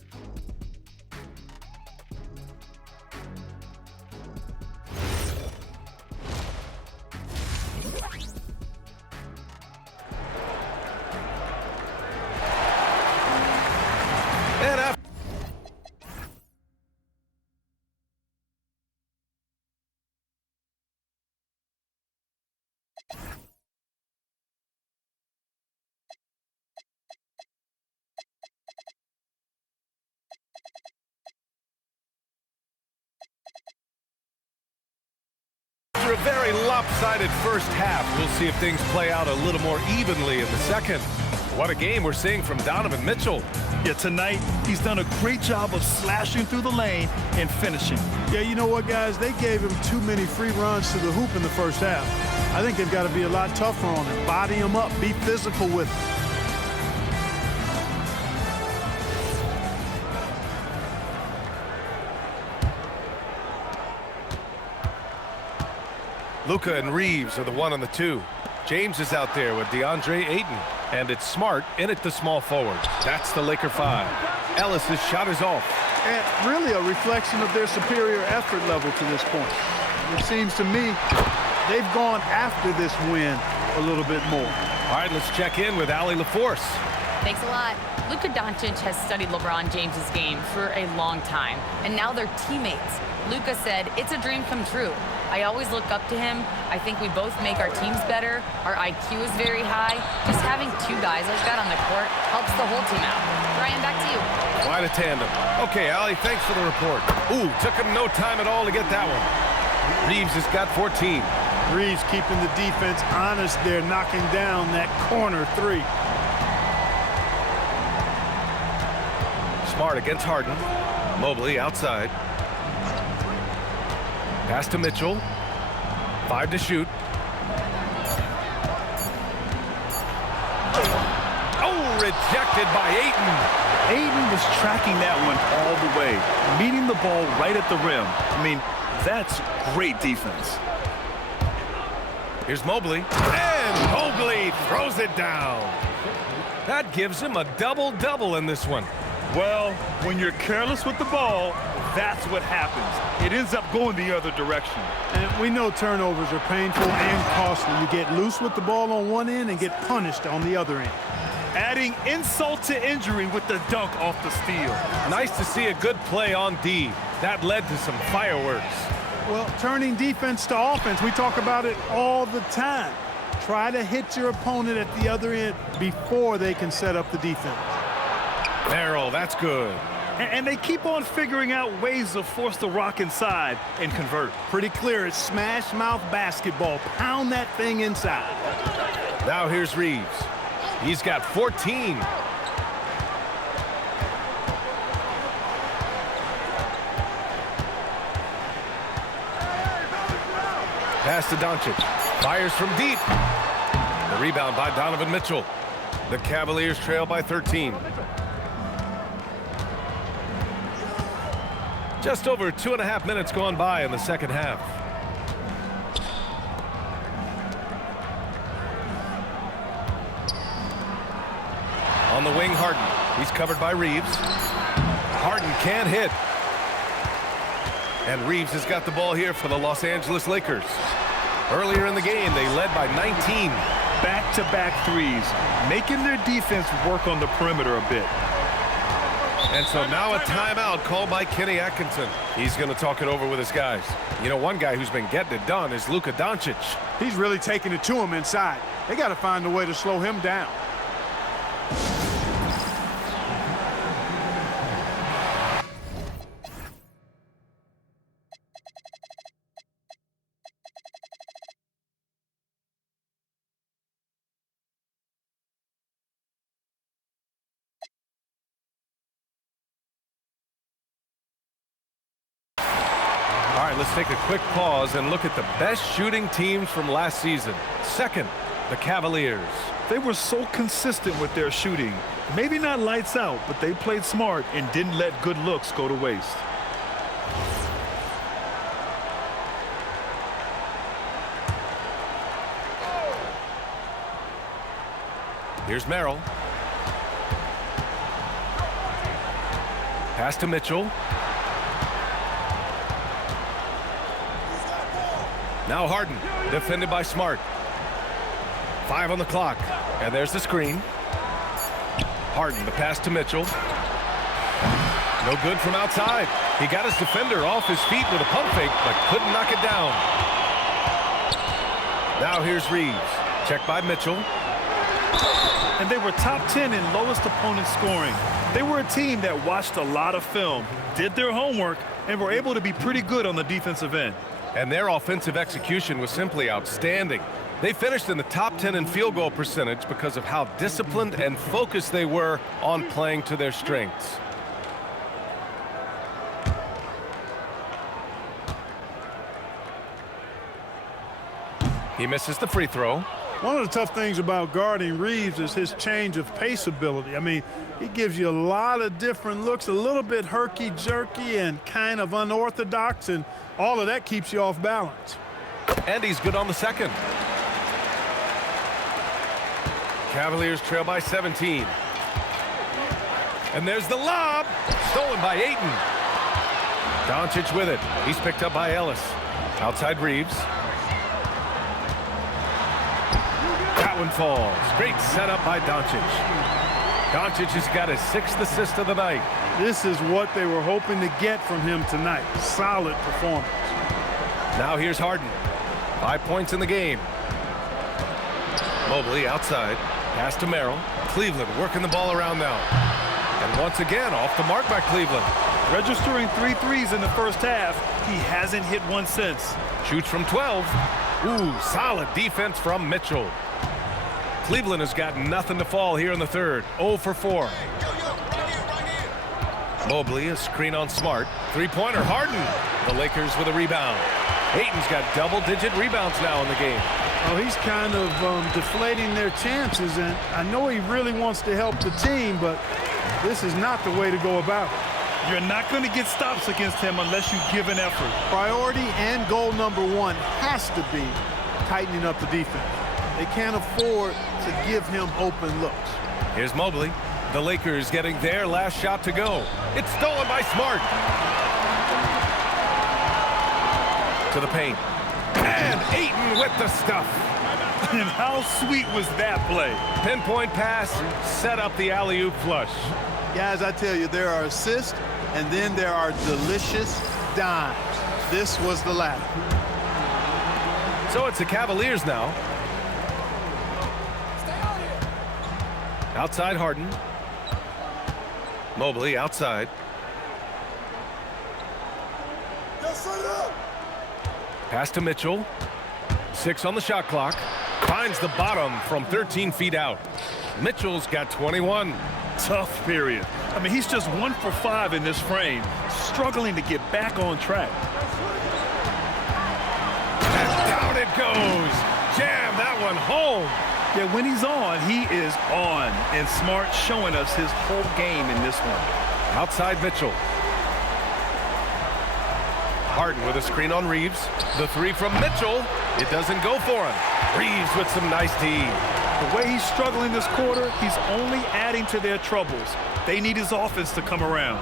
After a very lopsided first half, we'll see if things play out a little more evenly in the second. What a game we're seeing from Donovan Mitchell. Yeah, tonight, he's done a great job of slashing through the lane and finishing. Yeah, you know what, guys? They gave him too many free runs to the hoop in the first half. I think they've got to be a lot tougher on him. Body him up. Be physical with him. Luka and Reeves are the 1 and the 2. James is out there with DeAndre Ayton. And it's Smart in at the small forward. That's the Laker 5. Ellis's shot is off. And really a reflection of their superior effort level to this point. It seems to me they've gone after this win a little bit more. All right, let's check in with Allie LaForce. Thanks a lot. Luka Doncic has studied LeBron James's game for a long time, and now they're teammates. Luka said, "It's a dream come true. I always look up to him. I think we both make our teams better. Our IQ is very high. Just having 2 guys like that on the court helps the whole team out." Brian, back to you. Quite a tandem. Okay, Allie, thanks for the report. Ooh, took him no time at all to get that one. Reeves has got 14. Reeves keeping the defense honest there, knocking down that corner 3. Smart against Harden. Mobley outside. Pass to Mitchell. 5 to shoot. Oh, rejected by Ayton. Ayton was tracking that one all the way, meeting the ball right at the rim. I mean, that's great defense. Here's Mobley. And Mobley throws it down. That gives him a double-double in this one. Well, when you're careless with the ball, that's what happens. It ends up going the other direction. And we know turnovers are painful and costly. You get loose with the ball on one end and get punished on the other end. Adding insult to injury with the dunk off the steal. Nice to see a good play on D. That led to some fireworks. Well, turning defense to offense, we talk about it all the time. Try to hit your opponent at the other end before they can set up the defense. Merrill, that's good. And they keep on figuring out ways to force the rock inside and convert. Pretty clear, it's smash mouth basketball. Pound that thing inside. Now here's Reeves. He's got 14. Pass to Doncic. Fires from deep. The rebound by Donovan Mitchell. The Cavaliers trail by 13. Just over 2.5 minutes gone by in the second half. On the wing, Harden. He's covered by Reeves. Harden can't hit. And Reeves has got the ball here for the Los Angeles Lakers. Earlier in the game, they led by 19. Back-to-back threes, making their defense work on the perimeter a bit. And so now a timeout called by Kenny Atkinson. He's going to talk it over with his guys. You know, one guy who's been getting it done is Luka Doncic. He's really taking it to him inside. They got to find a way to slow him down. All right, let's take a quick pause and look at the best shooting teams from last season. Second, the Cavaliers. They were so consistent with their shooting. Maybe not lights out, but they played smart and didn't let good looks go to waste. Here's Merrill. Pass to Mitchell. Now Harden, defended by Smart. 5 on the clock, and there's the screen. Harden, the pass to Mitchell. No good from outside. He got his defender off his feet with a pump fake, but couldn't knock it down. Now here's Reeves. Checked by Mitchell. And they were top 10 in lowest opponent scoring. They were a team that watched a lot of film, did their homework, and were able to be pretty good on the defensive end. And their offensive execution was simply outstanding. They finished in the top 10 in field goal percentage because of how disciplined and focused they were on playing to their strengths. He misses the free throw. One of the tough things about guarding Reeves is his change of pace ability. I mean, he gives you a lot of different looks, a little bit herky-jerky and kind of unorthodox, and all of that keeps you off balance. And he's good on the second. Cavaliers trail by 17. And there's the lob, stolen by Ayton. Doncic with it. He's picked up by Ellis. Outside Reeves. That one falls. Great setup by Doncic. Doncic has got his 6th assist of the night. This is what they were hoping to get from him tonight. Solid performance. Now here's Harden. 5 points in the game. Mobley outside. Pass to Merrill. Cleveland working the ball around now. And once again, off the mark by Cleveland. Registering 3 threes in the first half. He hasn't hit one since. Shoots from 12. Ooh, solid defense from Mitchell. Cleveland has got nothing to fall here in the third. 0 for 4. Mobley, a screen on Smart. Three-pointer, Harden. The Lakers with a rebound. Ayton's got double-digit rebounds now in the game. Well, he's kind of deflating their chances, and I know he really wants to help the team, but this is not the way to go about it. You're not going to get stops against him unless you give an effort. Priority and goal number one has to be tightening up the defense. They can't afford to give him open looks. Here's Mobley. The Lakers getting their last shot to go. It's stolen by Smart. To the paint. And Ayton with the stuff. And how sweet was that play? Pinpoint pass, set up the alley-oop flush. Guys, I tell you, there are assists, and then there are delicious dimes. This was the latter. So it's the Cavaliers now. Outside Harden. Mobley outside. Pass to Mitchell. 6 on the shot clock. Finds the bottom from 13 feet out. Mitchell's got 21. Tough period. I mean, he's just 1 for 5 in this frame, struggling to get back on track. And down it goes. Jam that one home. Yeah, when he's on, he is on. And Smart showing us his whole game in this one. Outside Mitchell. Harden with a screen on Reeves. The 3 from Mitchell. It doesn't go for him. Reeves with some nice D. The way he's struggling this quarter, he's only adding to their troubles. They need his offense to come around.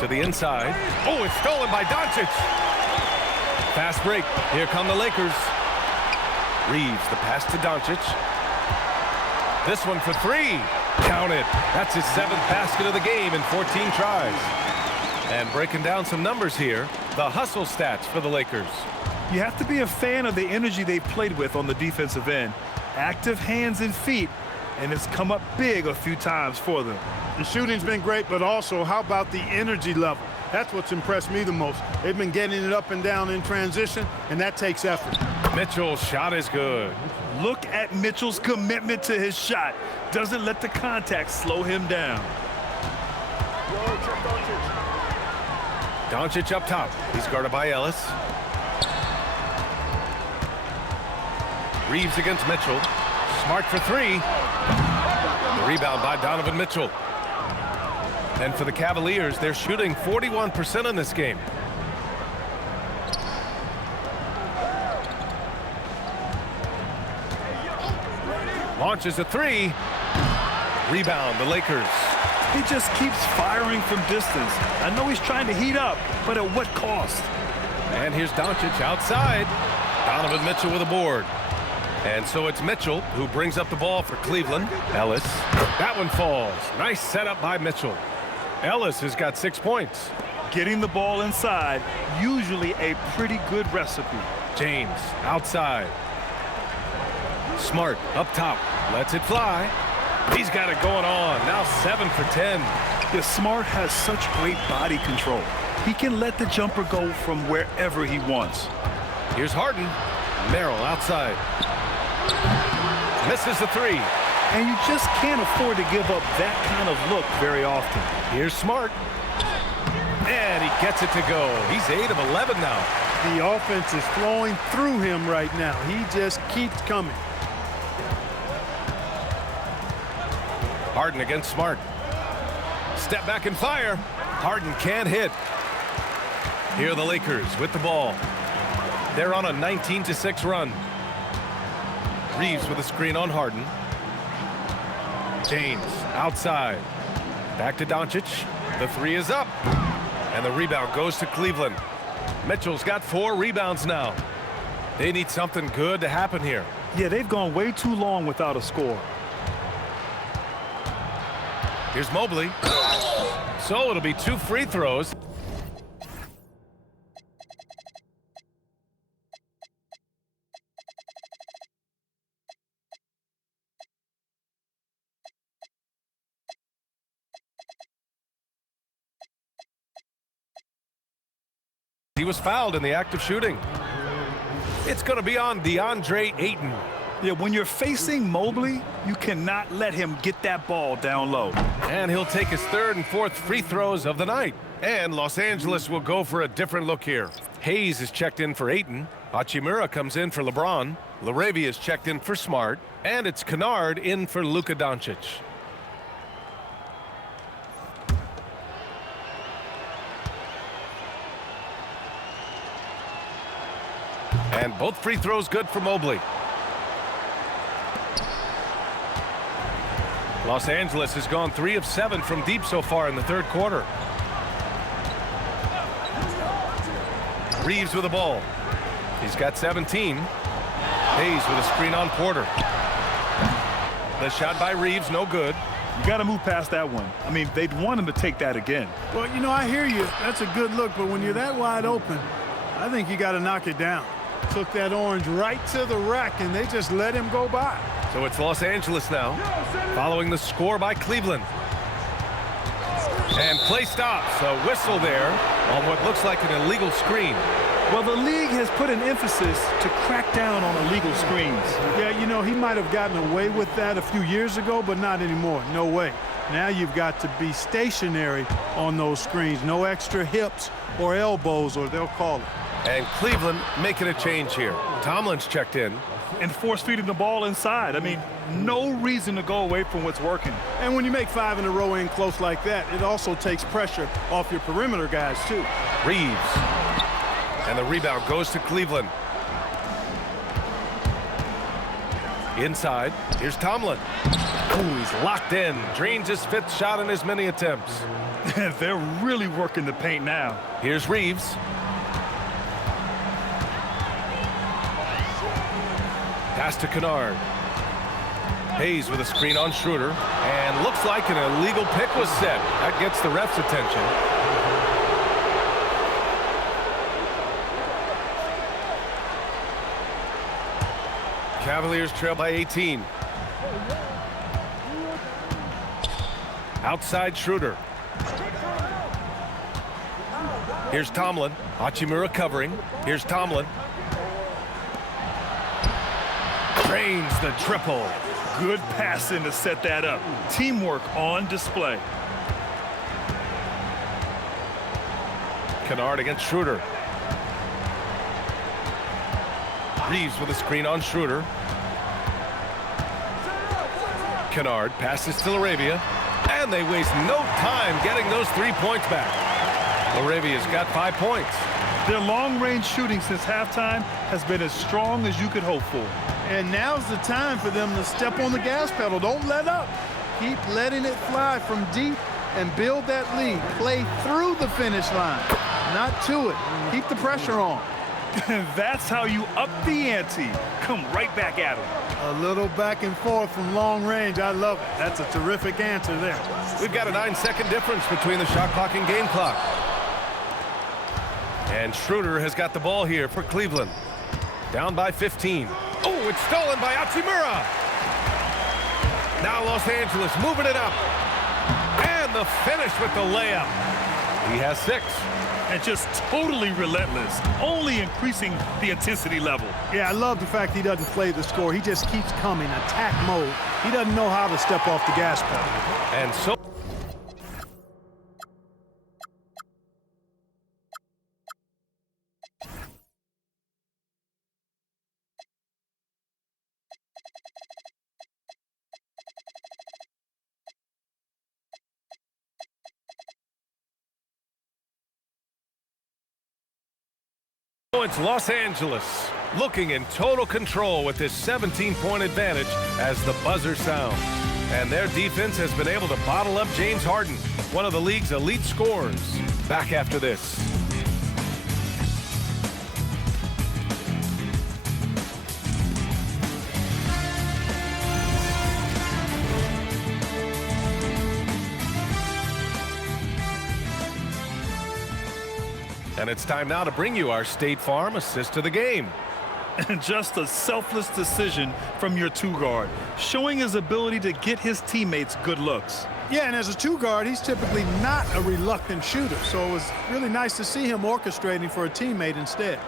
To the inside. Oh, it's stolen by Doncic. Fast break. Here come the Lakers. Reeves, the pass to Doncic. This one for 3. Count it. That's his 7th basket of the game in 14 tries. And breaking down some numbers here, the hustle stats for the Lakers. You have to be a fan of the energy they've played with on the defensive end. Active hands and feet, and it's come up big a few times for them. The shooting's been great, but also how about the energy level? That's what's impressed me the most. They've been getting it up and down in transition, and that takes effort. Mitchell's shot is good. Look at Mitchell's commitment to his shot. Doesn't let the contact slow him down. Doncic up top. He's guarded by Ellis. Reeves against Mitchell. Smart for 3. The rebound by Donovan Mitchell. And for the Cavaliers, they're shooting 41% in this game. Launches a 3. Rebound, the Lakers. He just keeps firing from distance. I know he's trying to heat up, but at what cost? And here's Doncic outside. Donovan Mitchell with a board. And so it's Mitchell who brings up the ball for Cleveland. Ellis. That one falls. Nice setup by Mitchell. Ellis has got 6 points. Getting the ball inside, usually a pretty good recipe. James outside. Smart up top. Lets it fly. He's got it going on. Now 7 for 10. The Smart has such great body control. He can let the jumper go from wherever he wants. Here's Harden. Merrill outside. Misses the 3. And you just can't afford to give up that kind of look very often. Here's Smart. And he gets it to go. He's 8 of 11 now. The offense is flowing through him right now. He just keeps coming. Harden against Smart. Step back and fire. Harden can't hit. Here are the Lakers with the ball. They're on a 19-6 run. Reeves with a screen on Harden. James outside. Back to Doncic. The 3 is up. And the rebound goes to Cleveland. Mitchell's got 4 rebounds now. They need something good to happen here. Yeah, they've gone way too long without a score. Here's Mobley. So it'll be 2 free throws. He was fouled in the act of shooting. It's going to be on DeAndre Ayton. Yeah, when you're facing Mobley, you cannot let him get that ball down low. And he'll take his 3rd and 4th free throws of the night. And Los Angeles will go for a different look here. Hayes is checked in for Ayton. Hachimura comes in for LeBron. LaRavia is checked in for Smart. And it's Kennard in for Luka Doncic. And both free throws good for Mobley. Los Angeles has gone 3 of 7 from deep so far in the third quarter. Reeves with the ball. He's got 17. Hayes with a screen on Porter. The shot by Reeves, no good. You got to move past that one. I mean, they'd want him to take that again. Well, you know, I hear you. That's a good look, but when you're that wide open, I think you got to knock it down. Took that orange right to the rack, and they just let him go by. So it's Los Angeles now, following the score by Cleveland. And play stops. A whistle there on what looks like an illegal screen. Well, the league has put an emphasis to crack down on illegal screens. Yeah, you know, he might have gotten away with that a few years ago, but not anymore. No way. Now you've got to be stationary on those screens. No extra hips or elbows, or they'll call it. And Cleveland making a change here. Tomlin's checked in. And force-feeding the ball inside. I mean, no reason to go away from what's working. And when you make 5 in a row in close like that, it also takes pressure off your perimeter guys, too. Reeves. And the rebound goes to Cleveland. Inside, here's Tomlin. Ooh, he's locked in. Drains his 5th shot in as many attempts. They're really working the paint now. Here's Reeves. Pass to Kennard. Hayes with a screen on Schroeder. And looks like an illegal pick was set. That gets the ref's attention. Cavaliers trail by 18. Outside Schroeder. Here's Tomlin. Hachimura covering. Here's Tomlin. Drains the triple. Good passing to set that up. Teamwork on display. Kennard against Schroeder. Reeves with a screen on Schroeder. Kennard passes to LaRavia. And they waste no time getting those 3 points back. LaRavia's got 5 points. Their long-range shooting since halftime has been as strong as you could hope for. And now's the time for them to step on the gas pedal. Don't let up. Keep letting it fly from deep and build that lead. Play through the finish line, not to it. Keep the pressure on. That's how you up the ante. Come right back at them. A little back and forth from long range. I love it. That's a terrific answer there. We've got a 9-second difference between the shot clock and game clock. And Schroeder has got the ball here for Cleveland. Down by 15. Oh, it's stolen by Hachimura. Now Los Angeles moving it up. And the finish with the layup. He has 6. And just totally relentless, only increasing the intensity level. Yeah, I love the fact he doesn't play the score. He just keeps coming, attack mode. He doesn't know how to step off the gas pedal. And so it's Los Angeles looking in total control with this 17-point advantage as the buzzer sounds. And their defense has been able to bottle up James Harden, one of the league's elite scorers. Back after this. And it's time now to bring you our State Farm assist to the game. And just a selfless decision from your 2-guard, showing his ability to get his teammates good looks. Yeah, and as a 2-guard, he's typically not a reluctant shooter, so it was really nice to see him orchestrating for a teammate instead.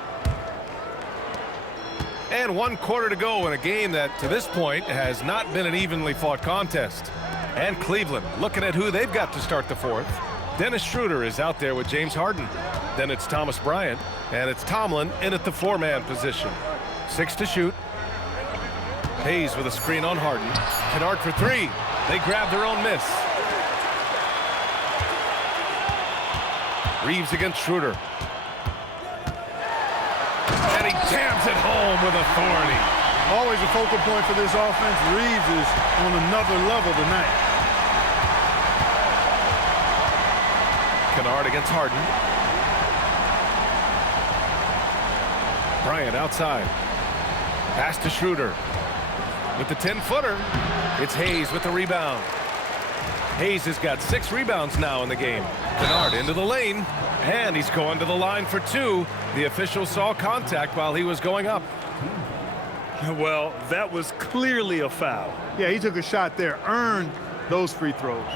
And 1 quarter to go in a game that, to this point, has not been an evenly fought contest. And Cleveland looking at who they've got to start the 4th. Dennis Schroeder is out there with James Harden. Then it's Thomas Bryant, and it's Tomlin in at the 4-man position. 6 to shoot. Hayes with a screen on Harden. Kennard for 3. They grab their own miss. Reeves against Schroeder. And he jams it home with authority. Always a focal point for this offense. Reeves is on another level tonight. Kennard against Harden. Bryant outside. Pass to Schroeder. With the 10-footer, it's Hayes with the rebound. Hayes has got 6 rebounds now in the game. Kennard into the lane, and he's going to the line for 2. The official saw contact while he was going up. Well, that was clearly a foul. Yeah, he took a shot there, earned those free throws.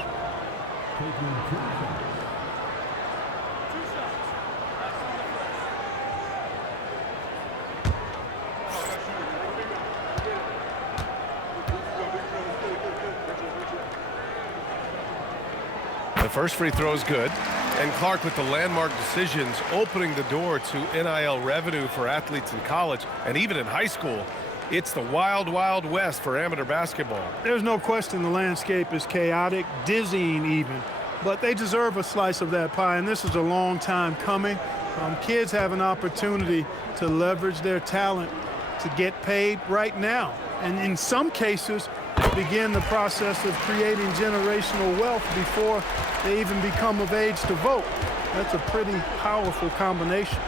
The first free throw is good. And Clark with the landmark decisions opening the door to NIL revenue for athletes in college and even in high school. It's the wild, wild west for amateur basketball. There's no question the landscape is chaotic, dizzying even, but they deserve a slice of that pie, and this is a long time coming. Kids have an opportunity to leverage their talent to get paid right now, and in some cases begin the process of creating generational wealth before they even become of age to vote. That's a pretty powerful combination.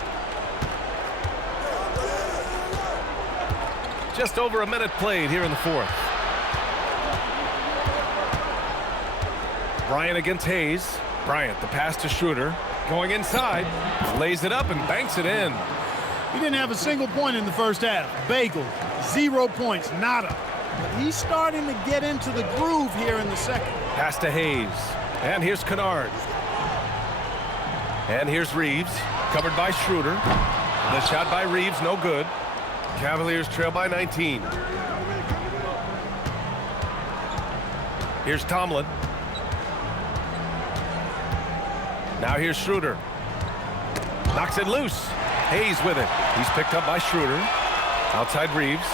Just over a minute played here in the 4th. Bryant against Hayes. Bryant, the pass to Schroeder. Going inside, lays it up and banks it in. He didn't have a single point in the first half. Bagel, 0 points, nada. But he's starting to get into the groove here in the second. Pass to Hayes. And here's Kennard. And here's Reeves, covered by Schroeder. The shot by Reeves, no good. Cavaliers trail by 19. Here's Tomlin. Now here's Schroeder. Knocks it loose. Hayes with it. He's picked up by Schroeder. Outside Reeves.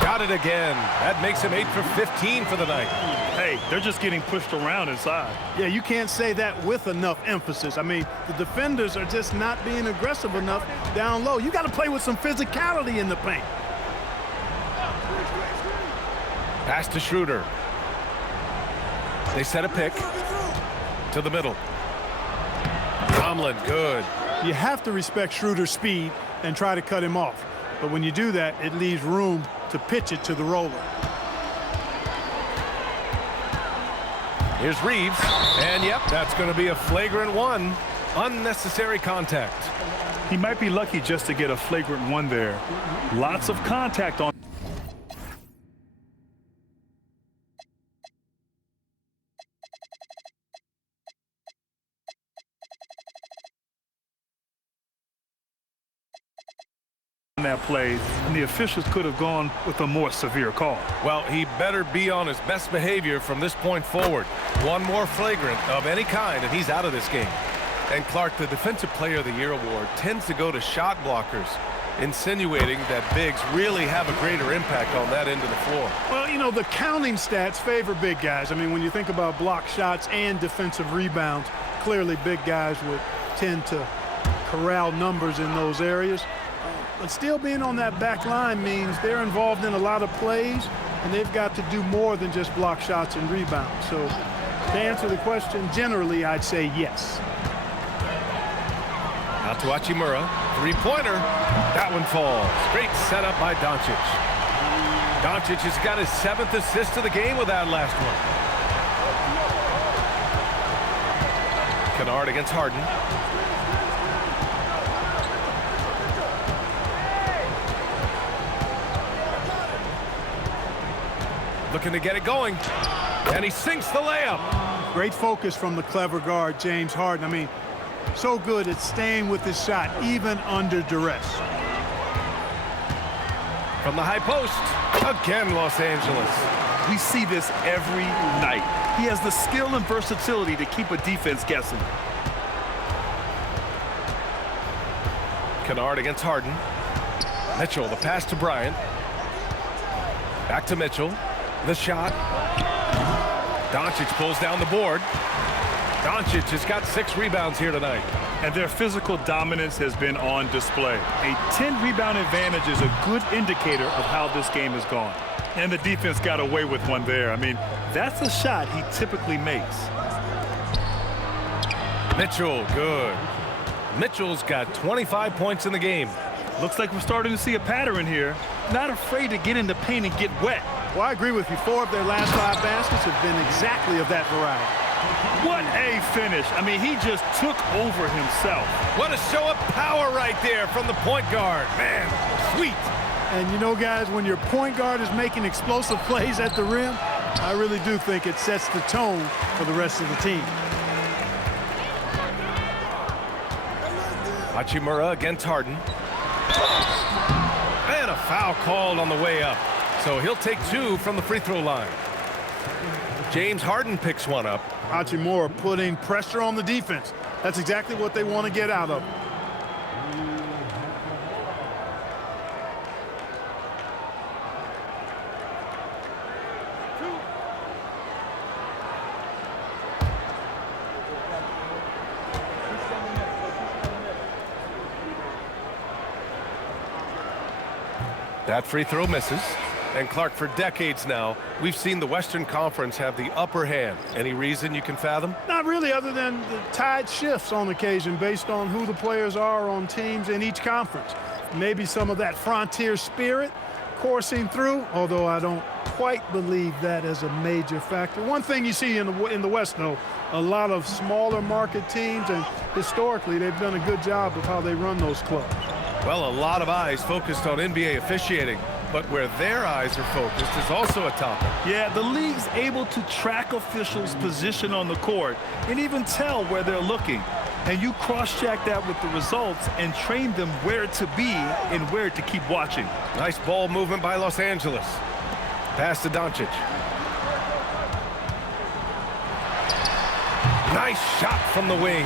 Got it again. That makes him 8 for 15 for the night. Hey, they're just getting pushed around inside. Yeah, you can't say that with enough emphasis. I mean, the defenders are just not being aggressive enough down low. You got to play with some physicality in the paint. Pass to Schroeder. They set a pick to the middle. Tomlin, good. You have to respect Schroeder's speed and try to cut him off. But when you do that, it leaves room to pitch it to the roller. Here's Reeves, and yep, that's going to be a flagrant 1. Unnecessary contact. He might be lucky just to get a flagrant 1 there. Lots of contact on. That play, and the officials could have gone with a more severe call. Well, he better be on his best behavior from this point forward. One more flagrant of any kind, and he's out of this game. And Clark, the Defensive Player of the Year award tends to go to shot blockers, insinuating that bigs really have a greater impact on that end of the floor. Well, you know, the counting stats favor big guys. I mean, when you think about block shots and defensive rebounds, clearly big guys would tend to corral numbers in those areas. But still being on that back line means they're involved in a lot of plays, and they've got to do more than just block shots and rebounds. So to answer the question, generally, I'd say yes. Out to Hachimura. Three-pointer. That one falls. Great setup by Doncic. Doncic has got his 7th assist of the game with that last one. Kennard against Harden. Looking to get it going, and he sinks the layup. Great focus from the clever guard, James Harden. I mean, so good at staying with his shot, even under duress. From the high post, again Los Angeles. We see this every night. He has the skill and versatility to keep a defense guessing. Kennard against Harden. Mitchell, the pass to Bryant. Back to Mitchell. The shot. Doncic pulls down the board. Doncic has got 6 rebounds here tonight. And their physical dominance has been on display. A 10-rebound advantage is a good indicator of how this game has gone. And the defense got away with one there. I mean, that's a shot he typically makes. Mitchell, good. Mitchell's got 25 points in the game. Looks like we're starting to see a pattern here. Not afraid to get in the paint and get wet. Well, I agree with you. 4 of their last 5 baskets have been exactly of that variety. What a finish. I mean, he just took over himself. What a show of power right there from the point guard. Man, sweet. And you know, guys, when your point guard is making explosive plays at the rim, I really do think it sets the tone for the rest of the team. Hachimura against Harden. And a foul called on the way up. So he'll take 2 from the free throw line. James Harden picks one up. Hachimura putting pressure on the defense. That's exactly what they want to get out of him. That free throw misses. And Clark, for decades now, we've seen the Western Conference have the upper hand. Any reason you can fathom? Not really, other than the tide shifts on occasion based on who the players are on teams in each conference. Maybe some of that frontier spirit coursing through, although I don't quite believe that as a major factor. One thing you see in the West, though, a lot of smaller market teams, and historically they've done a good job of how they run those clubs. Well, a lot of eyes focused on NBA officiating, but where their eyes are focused is also a topic. Yeah, the league's able to track officials' position on the court and even tell where they're looking. And you cross-check that with the results and train them where to be and where to keep watching. Nice ball movement by Los Angeles. Pass to Doncic. Nice shot from the wing.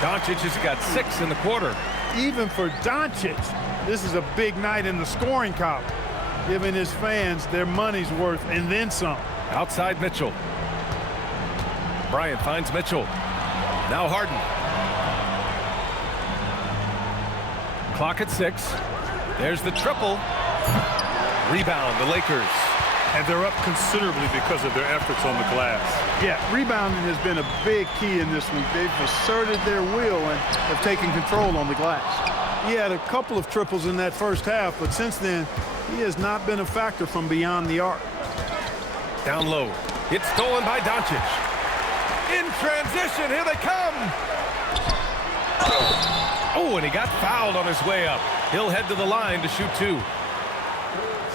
Doncic has got 6 in the quarter. Even for Doncic, this is a big night in the scoring column, giving his fans their money's worth and then some. Outside Mitchell. Bryant finds Mitchell. Now Harden. Clock at 6. There's the triple. Rebound, the Lakers. And they're up considerably because of their efforts on the glass. Yeah, rebounding has been a big key in this week. They've asserted their will and have taken control on the glass. He had a couple of triples in that first half, but since then, he has not been a factor from beyond the arc. Down low. It's stolen by Doncic. In transition, here they come. Oh, and he got fouled on his way up. He'll head to the line to shoot 2.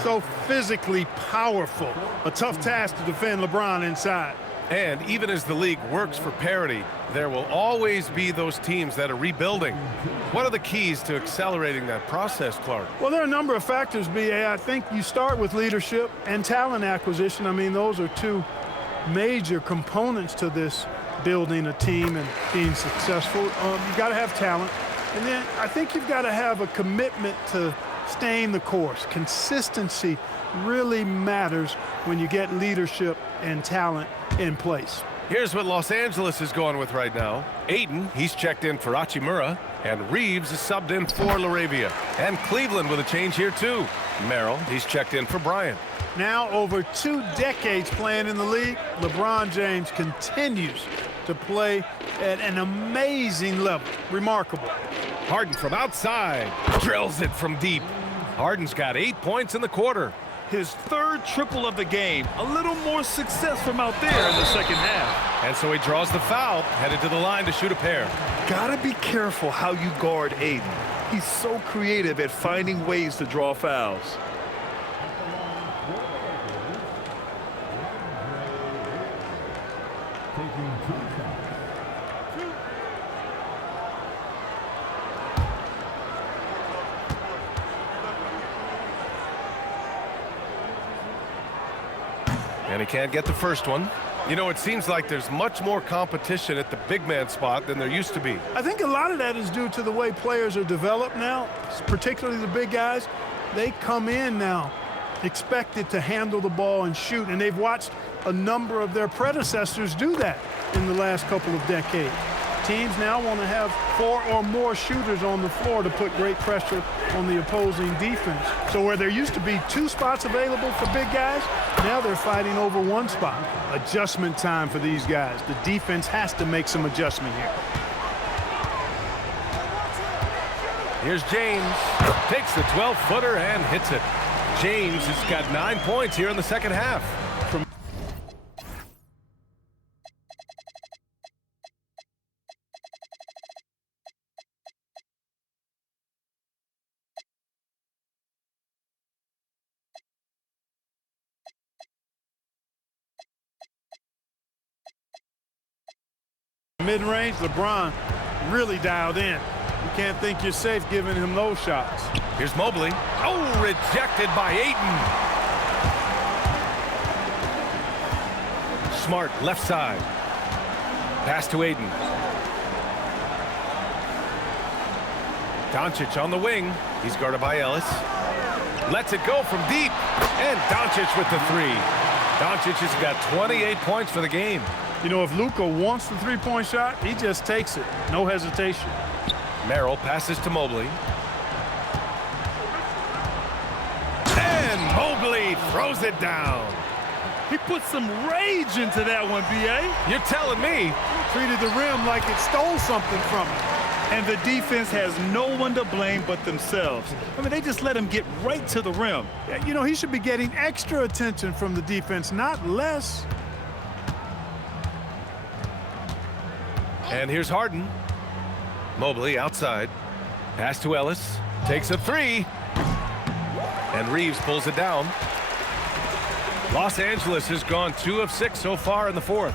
So physically powerful. A tough task to defend LeBron inside. And even as the league works for parity, there will always be those teams that are rebuilding. What are the keys to accelerating that process, Clark? Well, there are a number of factors, B.A. I think you start with leadership and talent acquisition. I mean, those are 2 major components to this building a team and being successful. You've got to have talent. And then I think you've got to have a commitment to staying the course. Consistency really matters when you get leadership and talent in place. Here's what Los Angeles is going with right now. Ayton, he's checked in for Hachimura, and Reeves is subbed in for LaRavia. And Cleveland with a change here too. Merrill, he's checked in for Bryant. Now over 2 decades playing in the league, LeBron James continues to play at an amazing level. Remarkable. Harden from outside, drills it from deep. Harden's got 8 points in the quarter. His 3rd triple of the game. A little more success from out there in the second half. And so he draws the foul, headed to the line to shoot a pair. Gotta be careful how you guard Ayton. He's so creative at finding ways to draw fouls. And he can't get the first one. You know, it seems like there's much more competition at the big man spot than there used to be. I think a lot of that is due to the way players are developed now, particularly the big guys. They come in now expected to handle the ball and shoot, and they've watched a number of their predecessors do that in the last couple of decades. Teams now want to have 4 or more shooters on the floor to put great pressure on the opposing defense. So where there used to be 2 spots available for big guys, now they're fighting over 1 spot. Adjustment time for these guys. The defense has to make some adjustment here. Here's James. Takes the 12-footer and hits it. James has got 9 points here in the second half. Mid-range, LeBron really dialed in. You can't think you're safe giving him those shots. Here's Mobley. Oh, rejected by Ayton. Smart, left side. Pass to Ayton. Doncic on the wing. He's guarded by Ellis. Lets it go from deep. And Doncic with the 3. Doncic has got 28 points for the game. You know, if Luka wants the three-point shot, he just takes it. No hesitation. Merrill passes to Mobley. And Mobley throws it down. He put some rage into that one, B.A. You're telling me. Treated the rim like it stole something from him. And the defense has no one to blame but themselves. I mean, they just let him get right to the rim. Yeah, you know, he should be getting extra attention from the defense, not less. And here's Harden. Mobley outside. Pass to Ellis. Takes a 3. And Reeves pulls it down. Los Angeles has gone 2 of 6 so far in the 4th.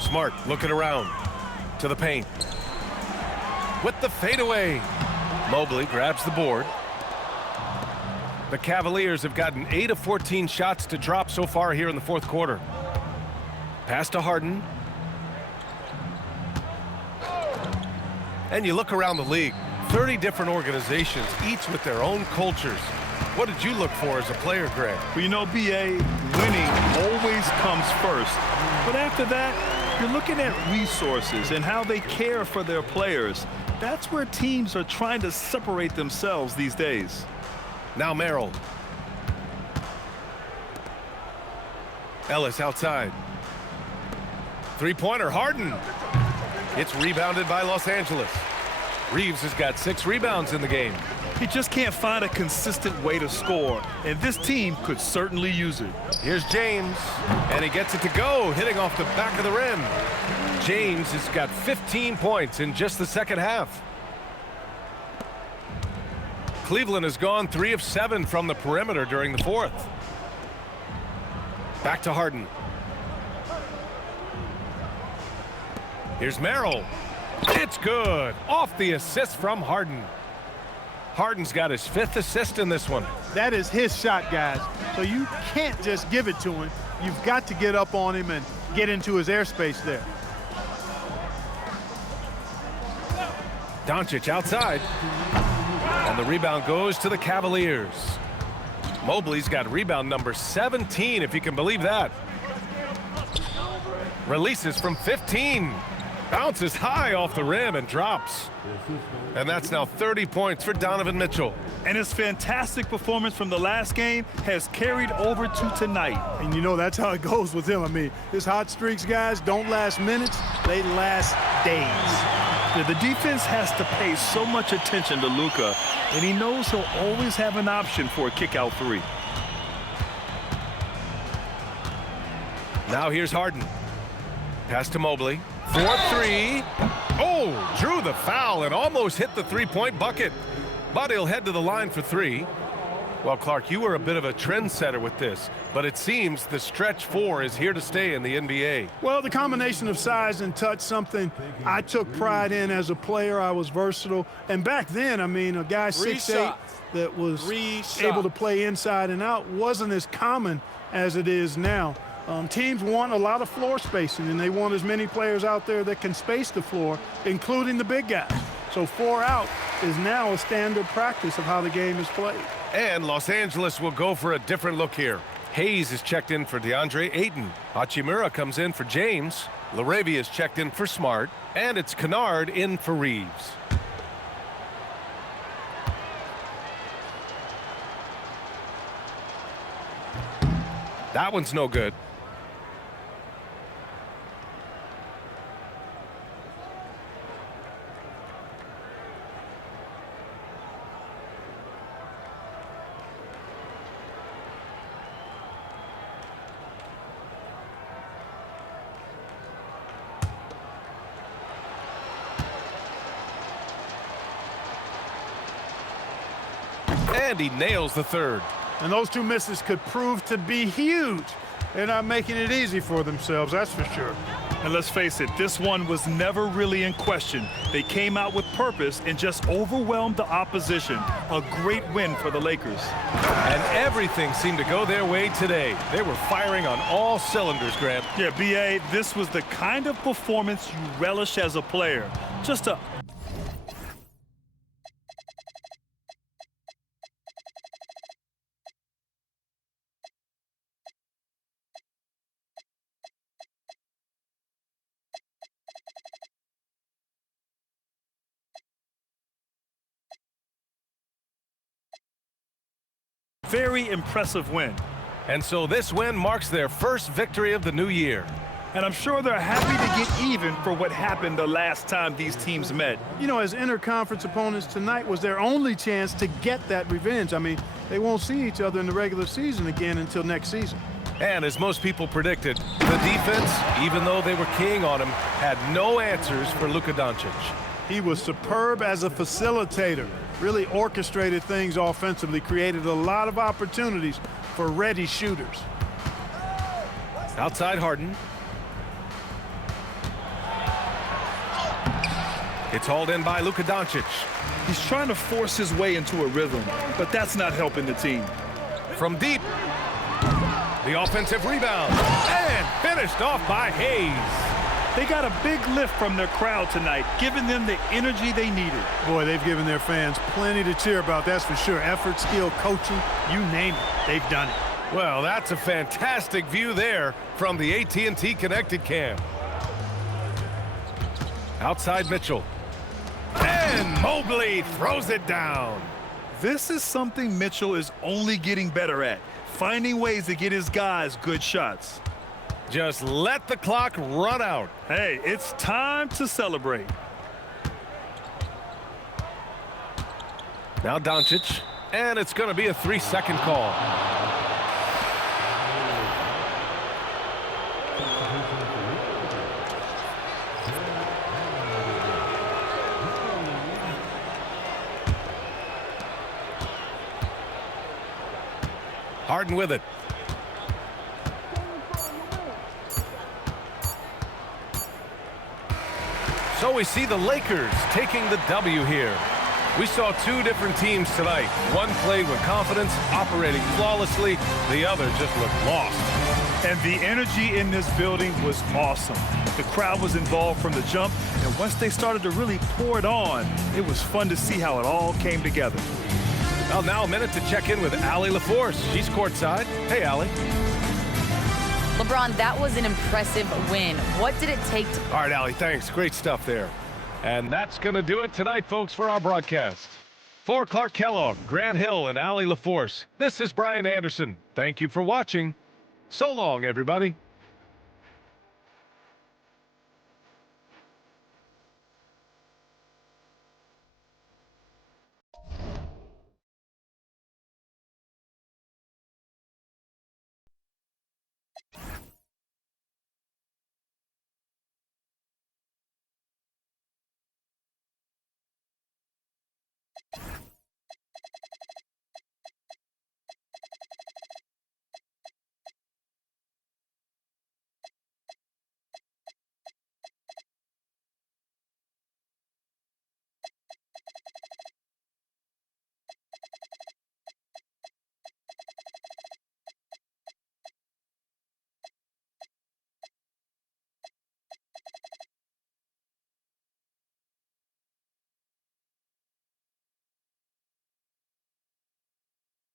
Smart looking around to the paint. With the fadeaway. Mobley grabs the board. The Cavaliers have gotten 8 of 14 shots to drop so far here in the 4th quarter. Pass to Harden. And you look around the league, 30 different organizations, each with their own cultures. What did you look for as a player, Greg? Well, you know, B.A., winning always comes first. But after that, you're looking at resources and how they care for their players. That's where teams are trying to separate themselves these days. Now Merrill. Ellis outside. Three-pointer, Harden. It's rebounded by Los Angeles. Reeves has got 6 rebounds in the game. He just can't find a consistent way to score, and this team could certainly use it. Here's James, and he gets it to go, hitting off the back of the rim. James has got 15 points in just the second half. Cleveland has gone 3 of 7 from the perimeter during the 4th. Back to Harden. Here's Merrill. It's good. Off the assist from Harden. Harden's got his 5th assist in this one. That is his shot, guys. So you can't just give it to him. You've got to get up on him and get into his airspace there. Doncic outside. And the rebound goes to the Cavaliers. Mobley's got rebound number 17, if you can believe that. Releases from 15. Bounces high off the rim and drops. And that's now 30 points for Donovan Mitchell. And his fantastic performance from the last game has carried over to tonight. And you know, that's how it goes with him. I mean, his hot streaks, guys, don't last minutes. They last days. Yeah, the defense has to pay so much attention to Luka, and he knows he'll always have an option for a kick-out 3. Now here's Harden. Pass to Mobley. 4-3. Oh, drew the foul and almost hit the 3-point bucket. But he'll head to the line for 3. Well, Clark, you were a bit of a trendsetter with this, but it seems the stretch 4 is here to stay in the NBA. Well, the combination of size and touch, something I took pride in as a player. I was versatile. And back then, I mean, a guy 6'8" that was able to play inside and out wasn't as common as it is now. Teams want a lot of floor spacing, and they want as many players out there that can space the floor, including the big guys. So 4 out is now a standard practice of how the game is played. And Los Angeles will go for a different look here. Hayes is checked in for DeAndre Ayton. Hachimura comes in for James. LaRavia is checked in for Smart. And it's Kennard in for Reeves. That one's no good. And he nails the third. And those 2 misses could prove to be huge. They're not making it easy for themselves, that's for sure. And let's face it, this one was never really in question. They came out with purpose and just overwhelmed the opposition. A great win for the Lakers. And everything seemed to go their way today. They were firing on all cylinders, Grant. Yeah, B.A., this was the kind of performance you relish as a player. Just a very impressive win. And so this win marks their first victory of the new year. And I'm sure they're happy to get even for what happened the last time these teams met. You know, as interconference opponents, tonight was their only chance to get that revenge. I mean, they won't see each other in the regular season again until next season. And as most people predicted, the defense, even though they were keying on him, had no answers for Luka Doncic. He was superb as a facilitator, really orchestrated things offensively, created a lot of opportunities for ready shooters. Outside Harden. It's hauled in by Luka Doncic. He's trying to force his way into a rhythm, but that's not helping the team. From deep. The offensive rebound. And finished off by Hayes. They got a big lift from their crowd tonight, giving them the energy they needed. Boy, they've given their fans plenty to cheer about, that's for sure. Effort, skill, coaching, you name it, they've done it. Well, that's a fantastic view there from the AT&T Connected Cam. Outside Mitchell. And Mobley throws it down. This is something Mitchell is only getting better at, finding ways to get his guys good shots. Just let the clock run out. Hey, it's time to celebrate. Now Doncic, and it's going to be a 3-second call. Harden with it. So we see the Lakers taking the W here. We saw 2 different teams tonight. One played with confidence, operating flawlessly. The other just looked lost. And the energy in this building was awesome. The crowd was involved from the jump, and once they started to really pour it on, it was fun to see how it all came together. Well, now a minute to check in with Allie LaForce. She's courtside. Hey, Allie. LeBron, that was an impressive win. What did it take to... All right, Allie, thanks. Great stuff there. And that's going to do it tonight, folks, for our broadcast. For Clark Kellogg, Grant Hill, and Allie LaForce, this is Brian Anderson. Thank you for watching. So long, everybody.